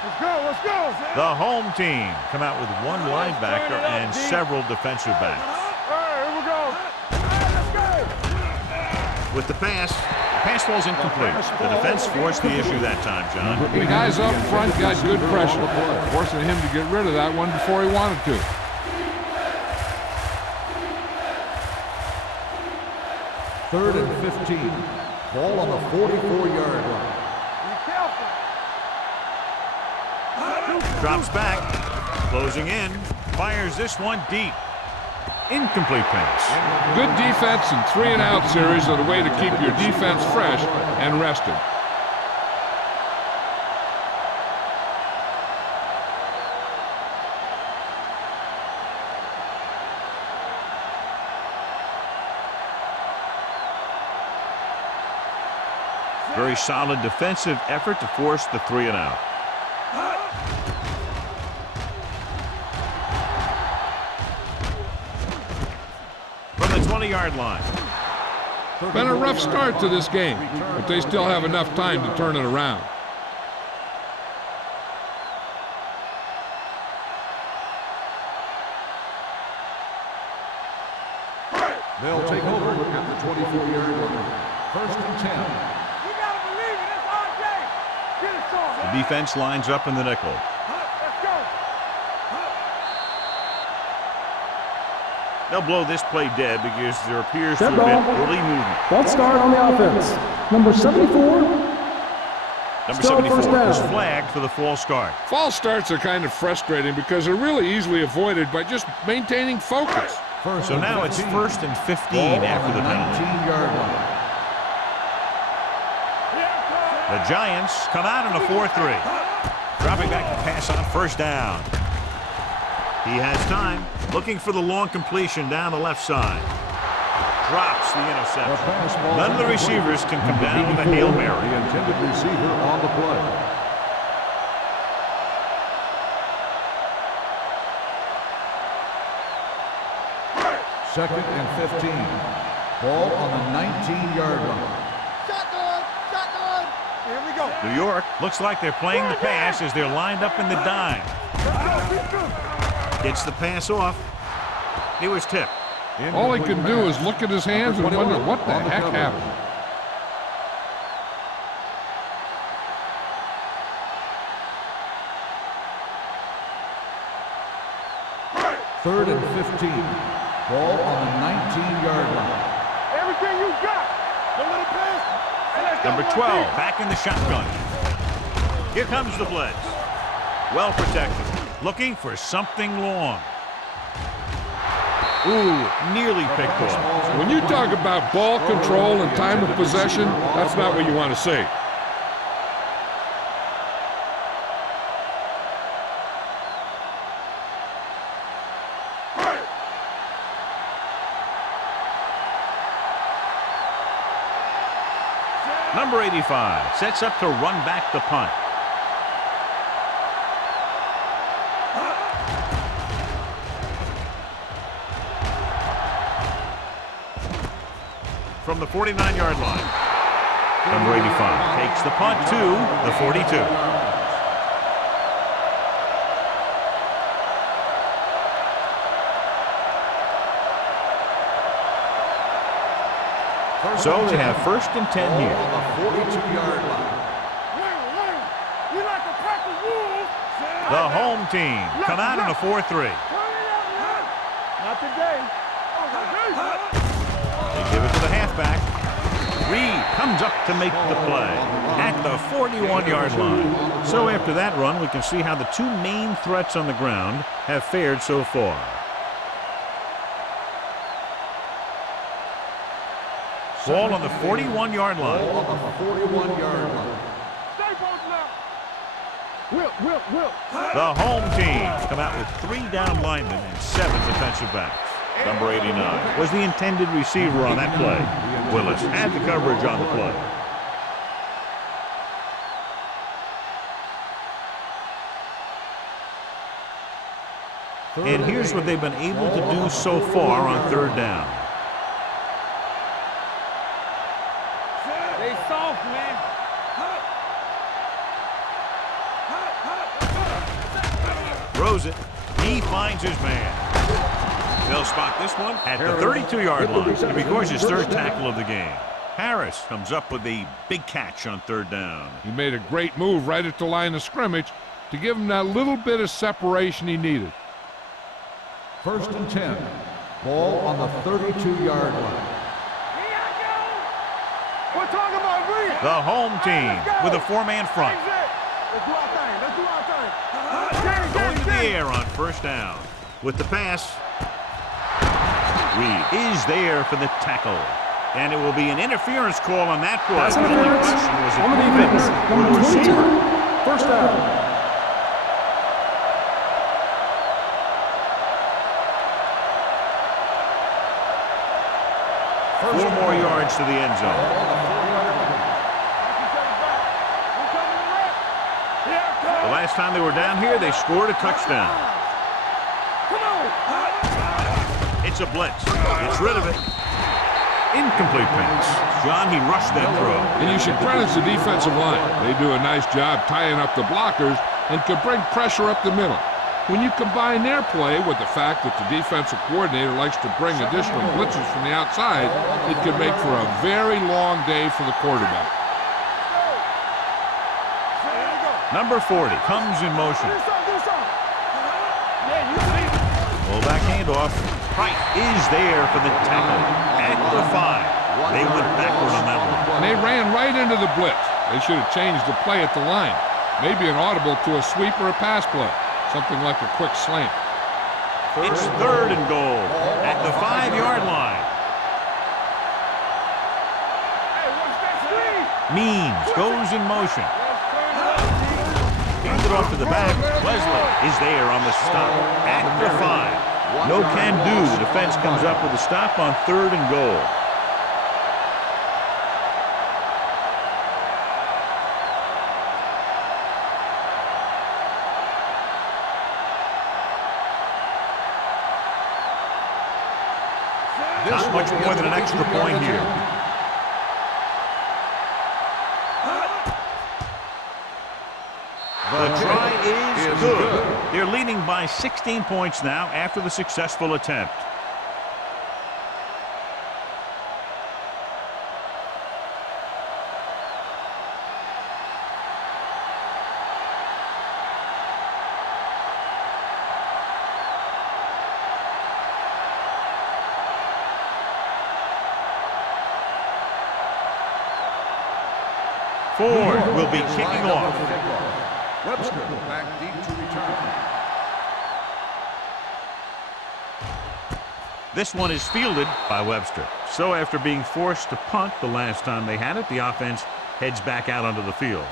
Let's go, let's go. The home team come out with one linebacker and several defensive backs. All right, here we go. Let's go. With the pass falls incomplete. The defense forced the issue that time, John. The guys up front got good pressure, forcing him to get rid of that one before he wanted to. Third and 15. Ball on the 44-yard line. Be careful. Drops back. Closing in. Fires this one deep. Incomplete pass. Good defense and 3-and-out series are the way to keep your defense fresh and rested. Very solid defensive effort to force the 3-and-out. From the 20-yard line. Been a rough start to this game, but they still have enough time to turn it around. They'll take over at the 24-yard line. First and 10. You gotta believe it. It's RJ. Get it, Sean. The defense lines up in the nickel. Let's go. They'll blow this play dead because there appears to have been early movement. False start on the offense. Number 74. Number Still 74 first down. is flagged for the false start. False starts are kind of frustrating because they're really easily avoided by just maintaining focus. First So and now it's 15. first and 15 Ball after on the the penalty. 19-yard line. The Giants come out in a 4-3. Dropping back to pass on first down. He has time. Looking for the long completion down the left side. Drops the interception. None of the receivers can come down with a Hail Mary. The intended receiver on the play. Second and 15. Ball on the 19-yard line. Shotgun. Shotgun. Here we go. New York looks like they're playing the pass as they're lined up in the dime. Gets the pass off. He was tipped. All he can do is look at his hands and wonder what the heck happened. Third and 15. Ball on the 19-yard line. Everything you got. Don't let it pass. Hey, let's go, Number 12 back in the shotgun. Here comes the blitz. Well protected. Looking for something long. Ooh, nearly picked off. When you talk about ball control and time of possession, that's not what you want to see. Number 85 sets up to run back the punt. from the 49-yard line. Number 85 takes the punt to the 42. So they have 1st and 10 here. On the 42-yard line. You like to crack the rules? The home team come out in a 4-3. Not today. They give it to the halfback. Reed comes up to make the play at the 41-yard line. So after that run, we can see how the two main threats on the ground have fared so far. Ball on the 41-yard line. On the 41-yard line. The home team come out with 3 down linemen and 7 defensive backs. Number 89 was the intended receiver on that play. Willis had the coverage on the play. And here's what they've been able to do so far on 3rd down. They soft, man. Throws it. He finds his man. They'll spot this one at the 32-yard line. And because his 3rd tackle of the game. Harris comes up with a big catch on 3rd down. He made a great move right at the line of scrimmage to give him that little bit of separation he needed. 1st and 10. Ball on the 32-yard line. We're talking about Reed. The home team with a 4-man front. Let's do our thing. Let's do our thing. Going to the air on 1st down. With the pass, Reed is there for the tackle. And it will be an interference call on that play. Pass interference on the defense. Number 22. 1st down. Four more yards to the end zone. The last time they were down here, they scored a touchdown. It's a blitz. Gets rid of it. Incomplete pass. John, he rushed that throw. And you should credit the defensive line. They do a nice job tying up the blockers and can bring pressure up the middle. When you combine their play with the fact that the defensive coordinator likes to bring additional blitzes from the outside, it could make for a very long day for the quarterback. Number 40 comes in motion. Fullback handoff. Wright is there for the tackle at the 5. They went backward on that one. And they ran right into the blitz. They should have changed the play at the line. Maybe an audible to a sweep or a pass play. Something like a quick slant. It's 3rd and goal at the 5-yard line. Means goes in motion. Hands it off to the back. Wesley is there on the stop at the 5. No can do. The defense comes up with a stop on 3rd and goal. Not much more than an extra point here. The try is good. They're leading by 16 points now after the successful attempt. Ford will be kicking off. Webster back deep to return. This one is fielded by Webster. So after being forced to punt the last time they had it, the offense heads back out onto the field.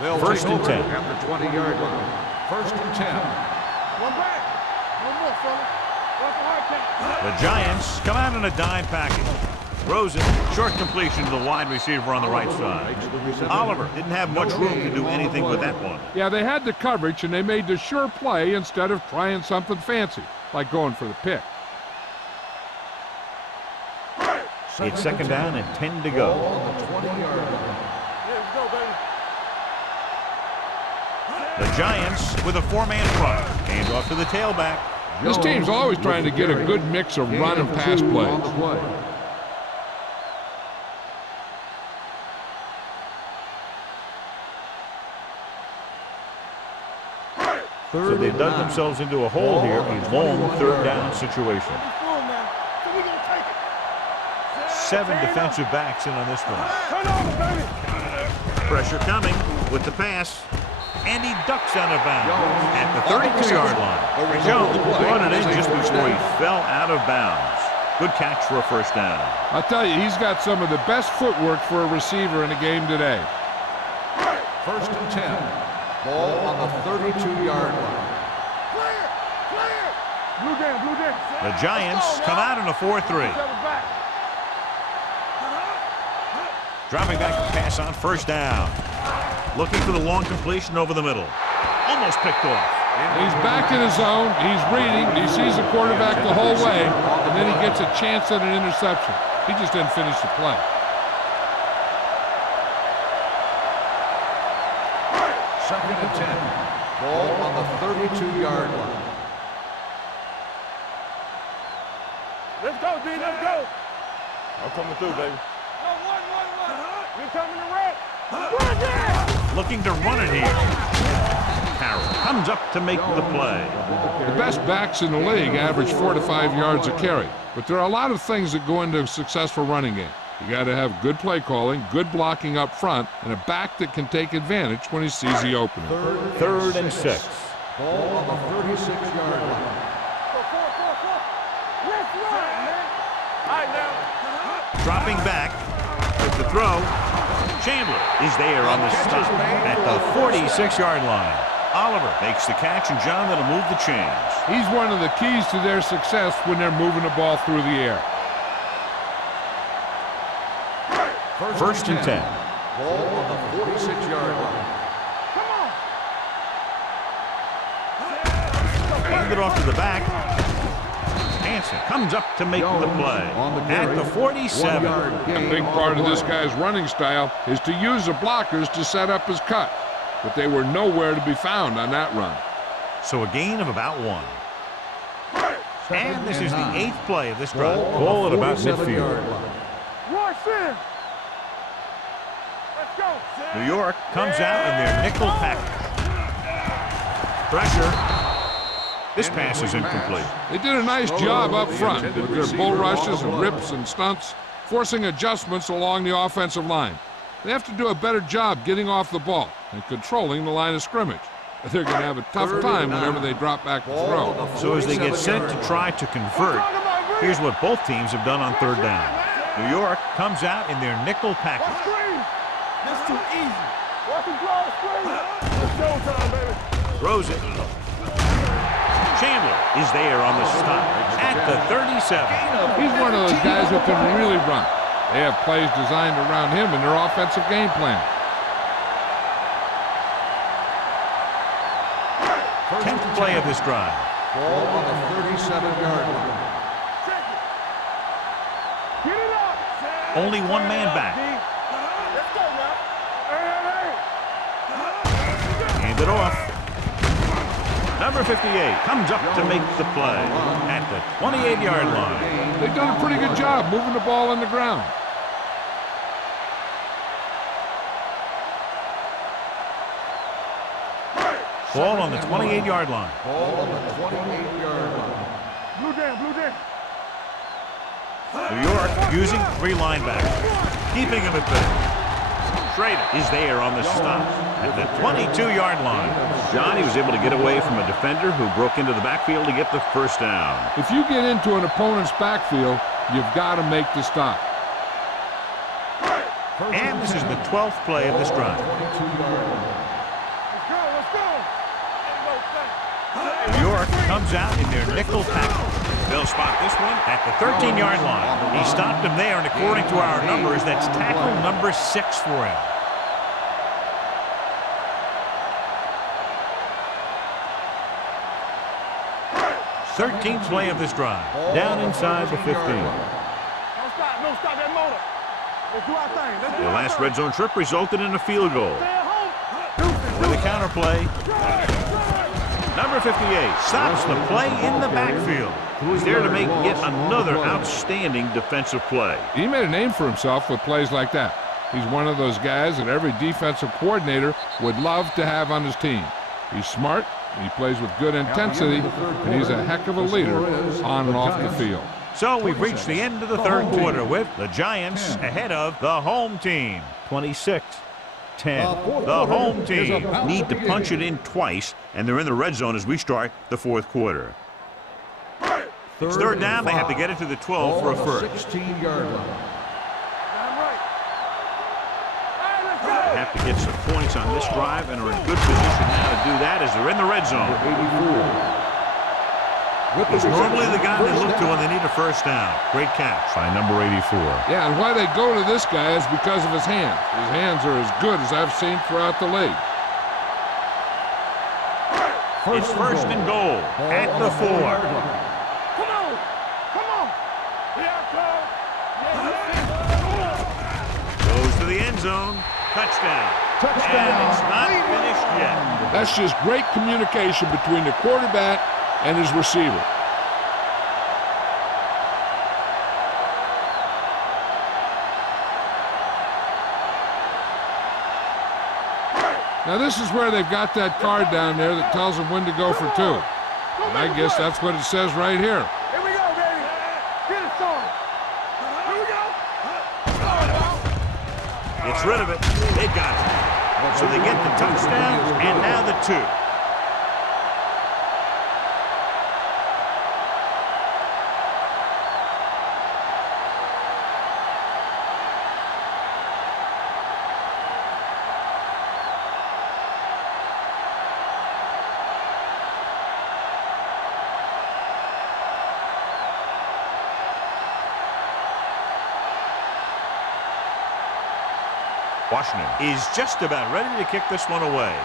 They'll 1st and 10. At the 20-yard line. 1st and 10. One back. One more, fella. The Giants come out in a dime package. Throws it. Short completion to the wide receiver on the right side. Oliver didn't have much room to do anything with that one. Yeah, they had the coverage, and they made the sure play instead of trying something fancy, like going for the pick. It's second down and 10 to go. The Giants with a four-man front. Hands off to the tailback. This team's always trying to get a good mix of run and pass plays. So they dug themselves into a hole here, a long third down situation. 7 defensive backs in on this one. Pressure coming with the pass. And he ducks out of bounds at the 32-yard line. Jones brought it in just before he fell out of bounds. Good catch for a first down. I'll tell you, he's got some of the best footwork for a receiver in a game today. First and 10. Ball on the 32-yard line. Blue down. The Giants come out in a 4-3. Dropping back to pass on first down. Looking for the long completion over the middle. Almost picked off. He's back in his zone. He's reading. He sees the quarterback the whole way, and then he gets a chance at an interception. He just didn't finish the play. Second and 10. Ball on the 32-yard line. Let's go, D. Let's go. I'm coming through, baby. You're coming to red. Looking to run it here. Carroll comes up to make the play. The best backs in the league average 4 to 5 yards a carry, but there are a lot of things that go into a successful running game. You got to have good play calling, good blocking up front, and a back that can take advantage when he sees the opening. Third and 6. Ball on the 36-yard line. Let's run, man. All right, now. Dropping back with the throw. Chandler is there on the stop at the 46-yard line. Oliver makes the catch, and John, that'll move the chains. He's one of the keys to their success when they're moving the ball through the air. First and 10. Ball on the 46-yard line. Hand it off to the back. Hanson comes up to make the play at the 47. A big part of this guy's running style is to use the blockers to set up his cut, but they were nowhere to be found on that run. So a gain of about 1. And this is the 8th play of this drive. Ball at about midfield. Rush in. Let's go. New York comes out in their nickel package. Pressure. This pass is incomplete. They did a nice job up front with their bull rushes and rips and stunts, forcing adjustments along the offensive line. They have to do a better job getting off the ball and controlling the line of scrimmage. They're going to have a tough time whenever they drop back to throw. So as they get set to try to convert, here's what both teams have done on third down. New York comes out in their nickel package. That's too easy. Watch him draw a screen. It's showtime, baby. Throws it. Chandler is there on the stop at the 37. He's one of those guys who can really run. They have plays designed around him in their offensive game plan. 10th play of this drive. Ball on the 37-yard line. Get it up. Only one man back. Let's go now. Hand it off. Number 58 comes up to make the play at the 28-yard line. They've done a pretty good job moving the ball on the ground. Ball on the 28-yard line. Ball on the 28-yard line. Blue down. New York using 3 linebackers, keeping him at bay. Schrader is there on the stop at the 22-yard line. Johnny was able to get away from a defender who broke into the backfield to get the first down. If you get into an opponent's backfield, you've got to make the stop. And this is the 12th play of this drive. Let's go. New York comes out in their nickel package. They'll spot this one at the 13-yard line. He stopped him there, and according to our numbers, that's tackle number 6 for him. Thirteenth play of this drive. Down inside the 15. Don't stop. Don't stop that motor. Let's do our thing. Let's do The our last thing. red zone trip resulted in a field goal. Stay at home. With the counter play, number 58 stops the play in the backfield. He's there to make yet another outstanding defensive play. He made a name for himself with plays like that. He's one of those guys that every defensive coordinator would love to have on his team. He's smart, he plays with good intensity, and he's a heck of a leader on and off the field. So we've reached the end of the third quarter with the Giants ahead of the home team, 26-10. The home team need to punch it in twice, and they're in the red zone as we start the fourth quarter. It's third down. They have to get it to the 12 for a first. 16-yard line. Damn right. All right, let's go. They have to get some points on this drive and are in good position now to do that as they're in the red zone. 84. He's normally the guy they look to when they need a first down. Great catch by number 84. Yeah, and why they go to this guy is because of his hands. His hands are as good as I've seen throughout the league. It's first and goal at the 4. Come on. Come on. Here I come. Yes, Goes to the end zone. Touchdown. And it's not finished yet. That's just great communication between the quarterback and his receiver. Now this is where they've got that card down there that tells them when to go for 2. And I guess that's what it says right here. Here we go, baby. Get it started. Here we go. Gets rid of it. They got it. So they get the touchdown and now the 2. Washington is just about ready to kick this one away.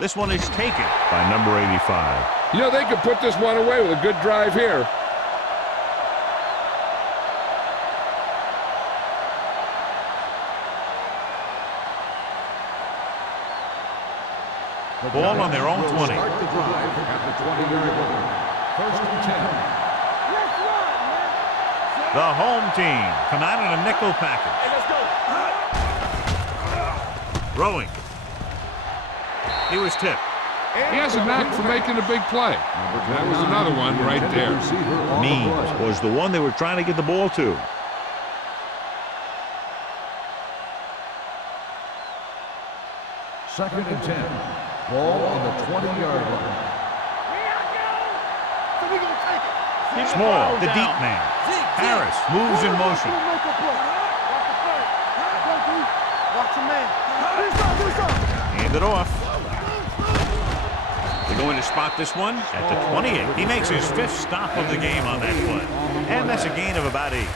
This one is taken by number 85. You know, they could put this one away with a good drive here. Ball on their own 20. Start the drive at the 20-yard line. First and 10. The home team come out in a nickel package. Hey, let's go. Throwing. He was tipped. He has a knack for making a big play. That was another one right there. Means was the one they were trying to get the ball to. Second and 10. Ball on the 20-yard line. Here I go. So we gonna take it. Small, the deep man. Harris moves in motion. Make a play. Watch the play. Watch your man. Do something. Hand it off. They're going to spot this one at the 28. He makes his 5th stop of the game on that play. And that's a gain of about 8.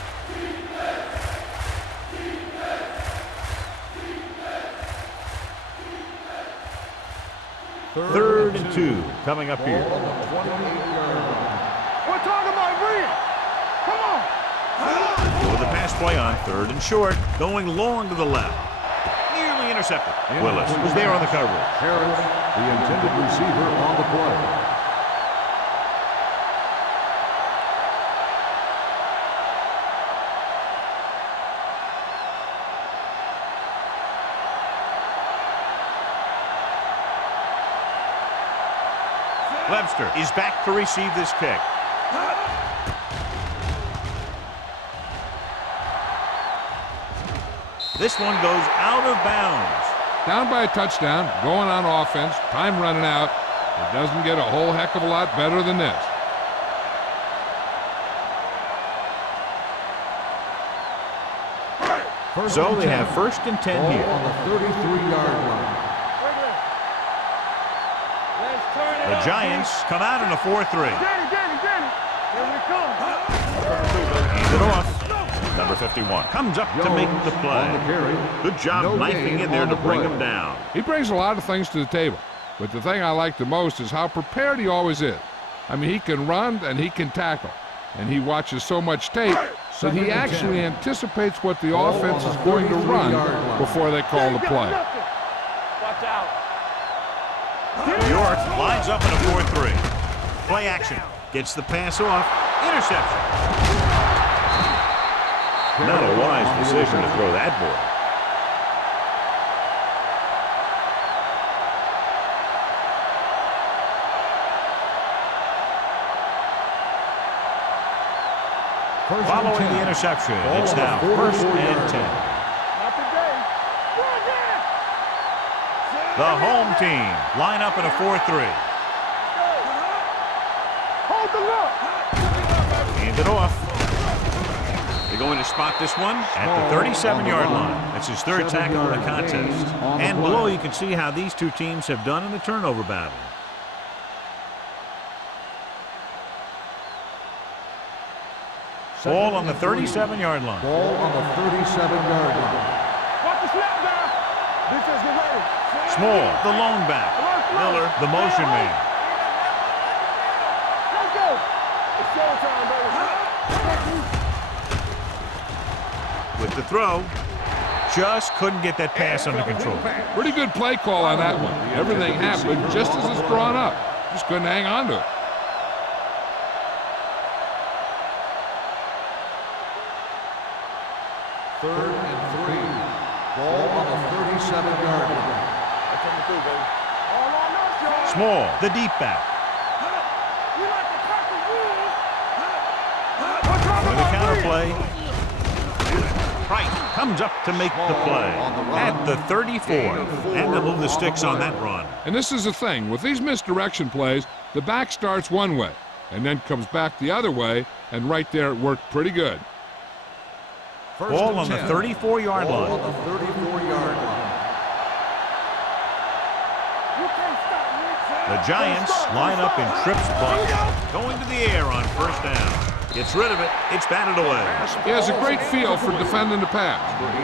Third and 2 coming up here. On the 28-yard line. We're talking about real. Come on. With the pass play on 3rd and short, going long to the left. Nearly intercepted. Willis was there on the coverage. Harris, the intended receiver on the play. Webster is back to receive this kick. This one goes out of bounds. Down by a touchdown, going on offense, time running out. It doesn't get a whole heck of a lot better than this. So they have 1st and 10 Ball here. on the 33-yard line. The Giants come out in a 4-3. Hands it off. Number 51 comes up to make the play. Good job knifing in there to bring him down. He brings a lot of things to the table, but the thing I like the most is how prepared he always is. I mean, he can run and he can tackle, and he watches so much tape that he actually anticipates what the offense is going to run before they call the play. Watch out. New York lines up in a 4-3. Play action. Gets the pass off. Interception. Not a wise decision to throw that ball. Following the interception, it's now 1st and 10. The home team line up in a 4-3. Hold the look. Hand it off. They're going to spot this one at the 37-yard line. That's his 3rd tackle in the contest. And below you can see how these two teams have done in the turnover battle. Ball on the 37-yard line. Ball on the 37-yard line. Watch the snap down. Defense get ready. Small, the lone back. Miller, the motion man. Let's go. It's showtime, baby. With the throw, just couldn't get that pass under control. Pretty good play call on that one. Everything happened just as it's drawn up. Just couldn't hang on to it. Third and 3. Ball on the 37-yard line. They're coming through, baby. All on us, y'all. Small, the deep back. We like to cut the rules. With a counter play. Price comes up to make the play at the 34. And to move the sticks on that run. And this is the thing. With these misdirection plays, the back starts one way and then comes back the other way, and right there it worked pretty good. Ball on the 34-yard line. On the 34-yard line. The Giants line up in trips bunch. Going to the air on 1st down. Gets rid of it. It's batted away. He has a great feel for defending the pass.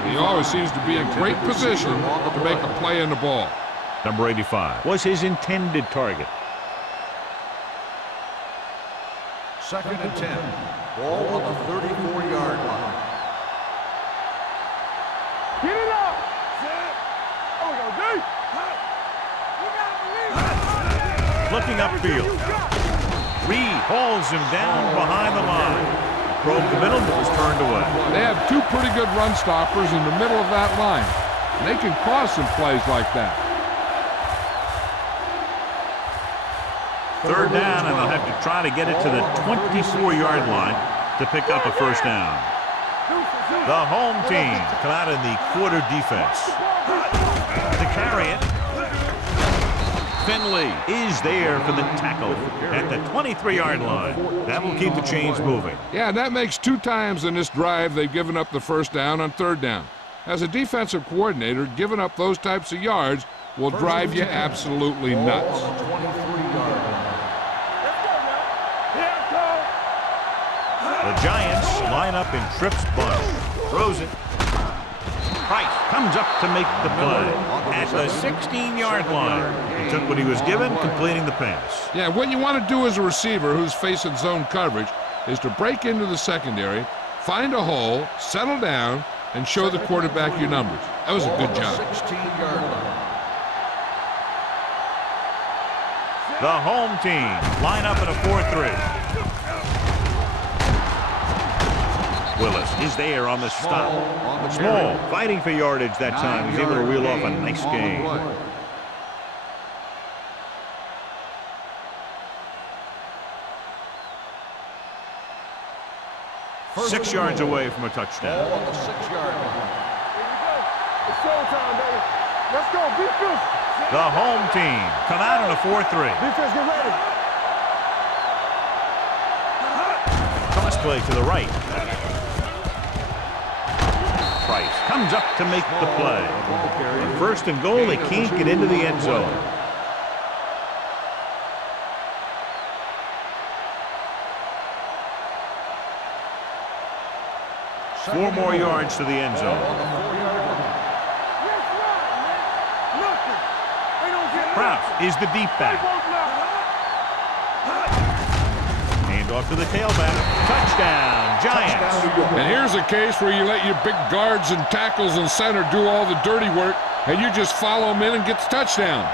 He always seems to be in great position to make a play in the ball. Number 85 was his intended target. 2nd and 10. Ball on the 34-yard line. Get it up. Oh, we go deep. Looking upfield. Reed hauls him down behind the line. Broke the middle, but was turned away. They have 2 pretty good run stoppers in the middle of that line. And they can cause some plays like that. 3rd down, and they'll have to try to get it to the 24-yard line to pick up a 1st down. The home team come out in the quarter defense. To carry it, Finley is there for the tackle at the 23-yard line. That will keep the chains moving. Yeah, and that makes 2 times in this drive they've given up the 1st down on 3rd down. As a defensive coordinator, giving up those types of yards will drive you absolutely nuts. The Giants line up in trips bunch. Throws it. Price comes up to make the play at the 16-yard line. He took what he was given, completing the pass. Yeah, what you want to do as a receiver who's facing zone coverage is to break into the secondary, find a hole, settle down, and show the quarterback your numbers. That was a good job. 16-yard line. The home team line up in a 4-3. Willis is there on the stop. Small, fighting for yardage that time. He's able to reel off a nice gain. 6 yards away from a touchdown. Ball on the 6-yard line. It's showtime, baby. Let's go, defense. The home team come out in a 4-3. Defense, get ready. Cross play to the right. Price comes up to make the play. On 1st and goal, they can't get into the end zone. 4 more yards to the end zone. Kraus is the deep back. Hand off to the tailback. Touchdown, Giants. And here's a case where you let your big guards and tackles and center do all the dirty work, and you just follow them in and get the touchdown.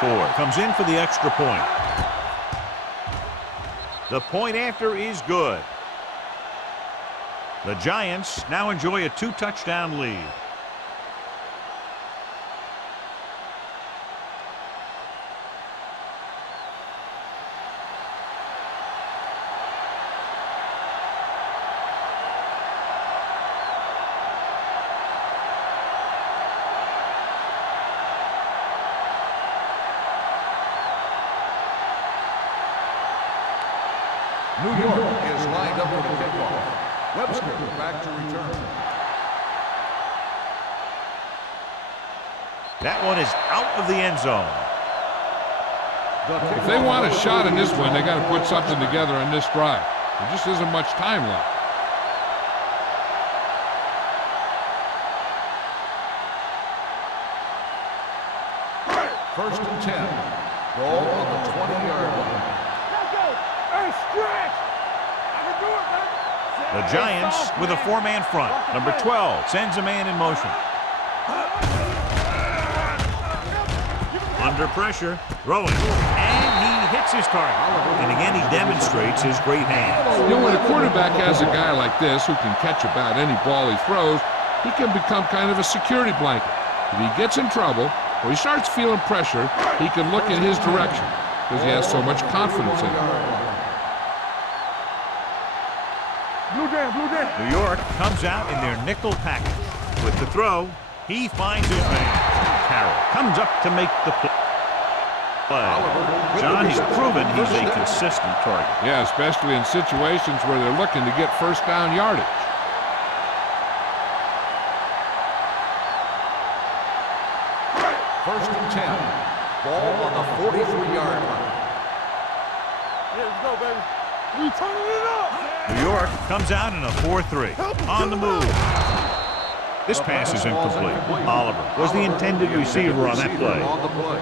Ford comes in for the extra point. The point after is good. The Giants now enjoy a 2-touchdown lead. New York is lined up for the kickoff. Webster back to return. That one is out of the end zone. If they want a shot in this one, they got to put something together on this drive. There just isn't much time left. First and 10. Ball on the 20-yard line. The Giants with a 4-man front. Number 12 sends a man in motion. Under pressure, throwing, and he hits his target. And again, he demonstrates his great hands. You know, when a quarterback has a guy like this who can catch about any ball he throws, he can become kind of a security blanket. If he gets in trouble or he starts feeling pressure, he can look in his direction because he has so much confidence in him. New York comes out in their nickel package. With the throw, he finds his man. Carroll comes up to make the play. John, he's proven he's a consistent target. Yeah, especially in situations where they're looking to get first down yardage. First and 10. Ball on the 43-yard line. Let's go, baby. We turning it up. New York comes out in a 4-3. On the move. This pass is incomplete. Oliver was the intended receiver on that play. On the play.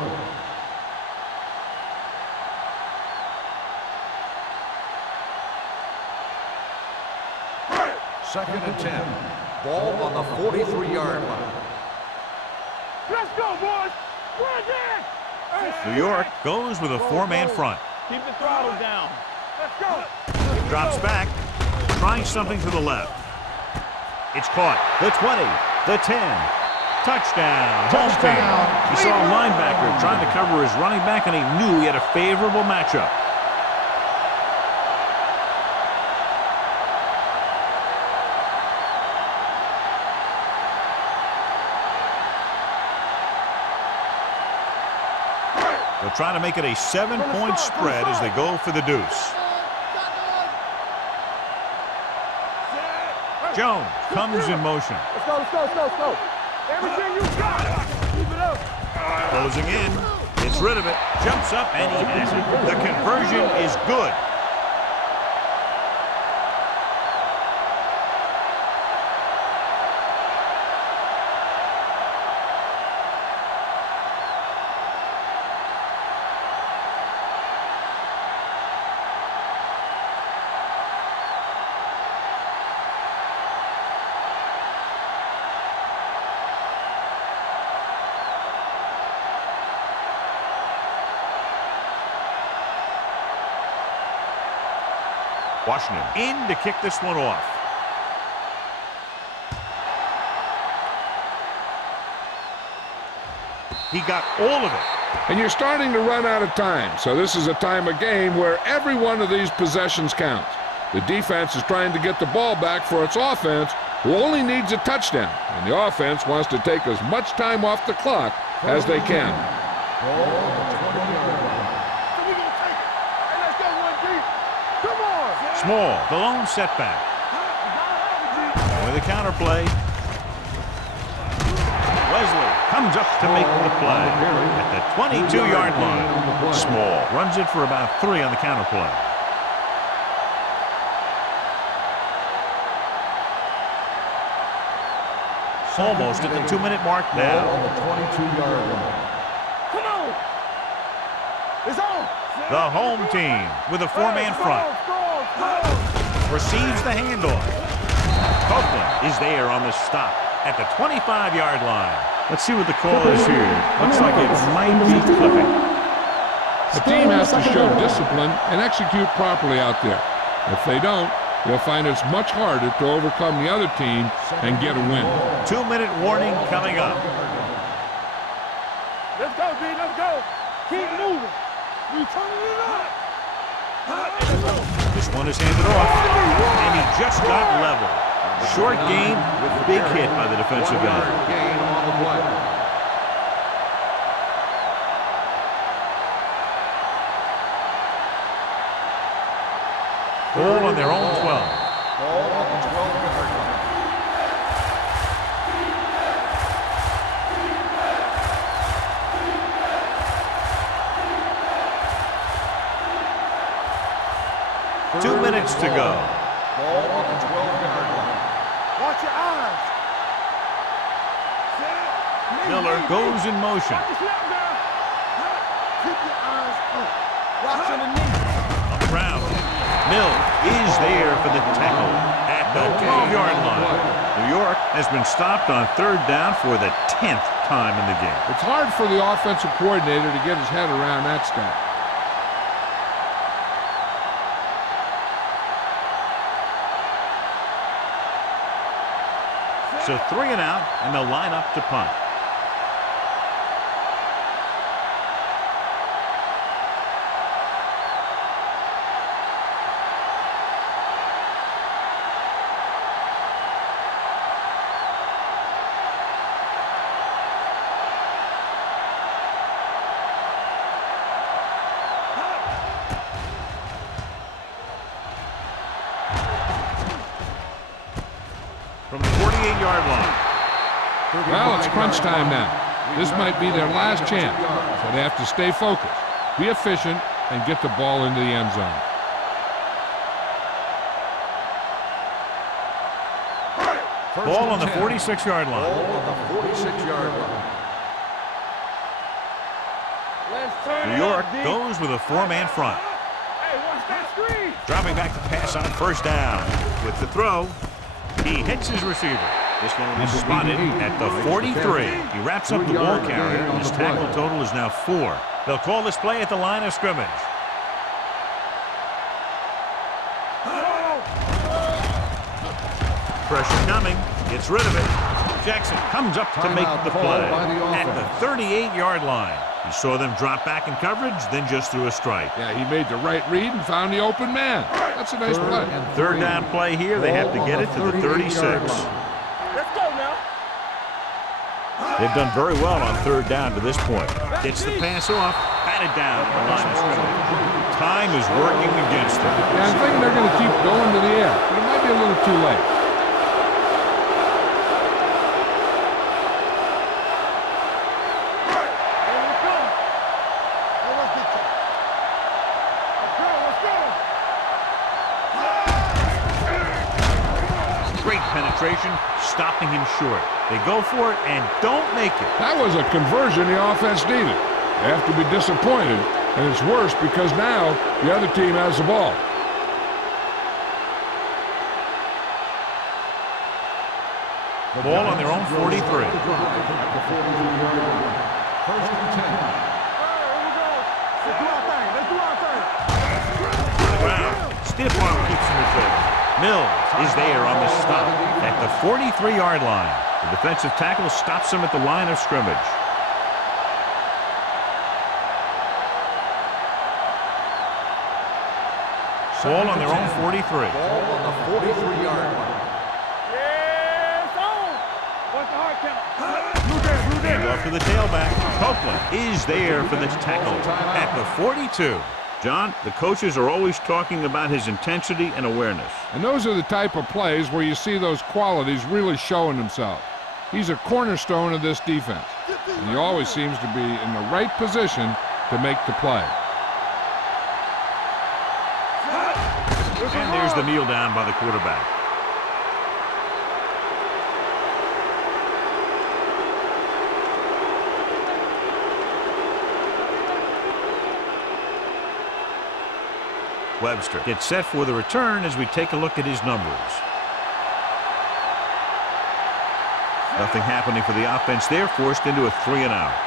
Second and 10. Ball on the 43-yard line. Let's go, boys. We're again. New York goes with a 4-man front. Keep the throttle down. Let's go. Drops back, trying something to the left. It's caught. The 20, the 10. Touchdown. Home team. He saw a linebacker trying to cover his running back, and he knew he had a favorable matchup. They'll try to make it a 7-point spread as they go for the deuce. Jones comes in motion. Let's go, let's go, let's go, let's go. Everything you got. Keep it up. Closing in. Gets rid of it. Jumps up, and he has it. The conversion is good. Washington in to kick this one off. He got all of it. And you're starting to run out of time, so this is a time of game where every one of these possessions counts. The defense is trying to get the ball back for its offense, who only needs a touchdown, and the offense wants to take as much time off the clock as they can. Small, the lone setback. With a counter play. Wesley comes up to make the play at the 22-yard line. Small runs it for about 3 on the counter play. Almost at the 2-minute mark now. On the 22-yard line. Come on. It's on. The home team with a 4-man front. Receives the handoff. Copeland is there on the stop at the 25-yard line. Let's see what the call is here. Looks like it might be clipping. The team has to show discipline and execute properly out there. If they don't, they'll find it's much harder to overcome the other team and get a win. 2-minute warning coming up. Let's go, B. Let's go. Keep moving. We turning it up. This one is handed off, and he just got level. Short gain with big hit by the defensive end. Gain on the play. Ball on their own 12. Ball on the 12-yard line. Two minutes to go. Ball on the 12-yard line. Watch your eyes. Miller goes in motion. Keep your eyes up. Watch underneath. On the ground. Mill is there for the tackle at the 12-yard line. New York has been stopped on 3rd down for the 10th time in the game. It's hard for the offensive coordinator to get his head around that stat. So 3 and out, and they'll line up to punt. From the 48-yard line. Well, it's crunch time now. This might be their last chance, so they have to stay focused, be efficient, and get the ball into the end zone. Ball on the 46-yard line. Ball on the 46-yard line. New York goes with a 4-man front. Hey, watch that screen. Dropping back to pass on 1st down. With the throw, he hits his receiver. This one is spotted at the 43. He wraps up the ball carrier, and his tackle total is now 4. They'll call this play at the line of scrimmage. Pressure coming. Gets rid of it. Jackson comes up to make the play at the 38-yard line. He saw them drop back in coverage, then just threw a strike. Yeah, he made the right read and found the open man. That's a nice play. 3rd down play here. They have to get it to the 36. Let's go now. They've done very well on 3rd down to this point. Gets the pass off, batted down at the line of scrimmage. Time is working against them. Yeah, I'm thinking they're going to keep going to the air, but it might be a little too late. Great penetration, stopping him short. They go for it and don't make it. That was a conversion the offense needed. They have to be disappointed, and it's worse because now the other team has the ball. Ball on their own 43. At the 42-yard line. 1st and 10. Let's do our thing. Let's do our thing. On the ground, stiff arm keeps him at bay. Mills is there on the stop at the 43-yard line. The defensive tackle stops him at the line of scrimmage. Ball on their own 43. Ball on the 43-yard line. Yeah, it's on. What's the hard count? Hand off to the tailback. Copeland is there for the tackle at the 42. John, the coaches are always talking about his intensity and awareness. And those are the type of plays where you see those qualities really showing themselves. He's a cornerstone of this defense, and he always seems to be in the right position to make the play. And there's the kneel down by the quarterback. Webster gets set for the return as we take a look at his numbers. Nothing happening for the offense there, forced into a 3-and-out.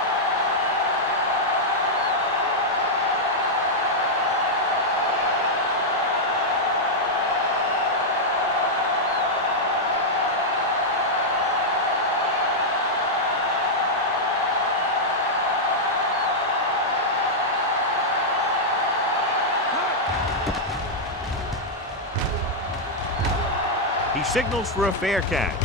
He signals for a fair catch.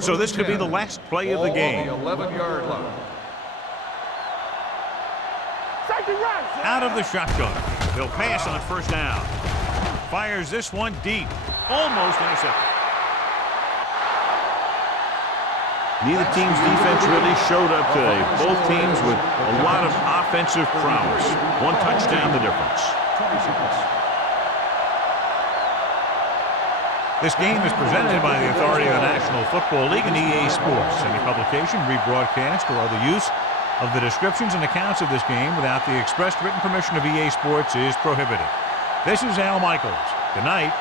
So this could be the last play of the game. 11-yard line. Out of the shotgun. He'll pass on first down. Fires this one deep. Almost intercepted. Neither team's defense really showed up today. Both teams with a lot of offensive prowess. One touchdown the difference. This game is presented by the authority of the National Football League and EA Sports. Any publication, rebroadcast, or other use of the descriptions and accounts of this game without the expressed written permission of EA Sports is prohibited. This is Al Michaels. Good night.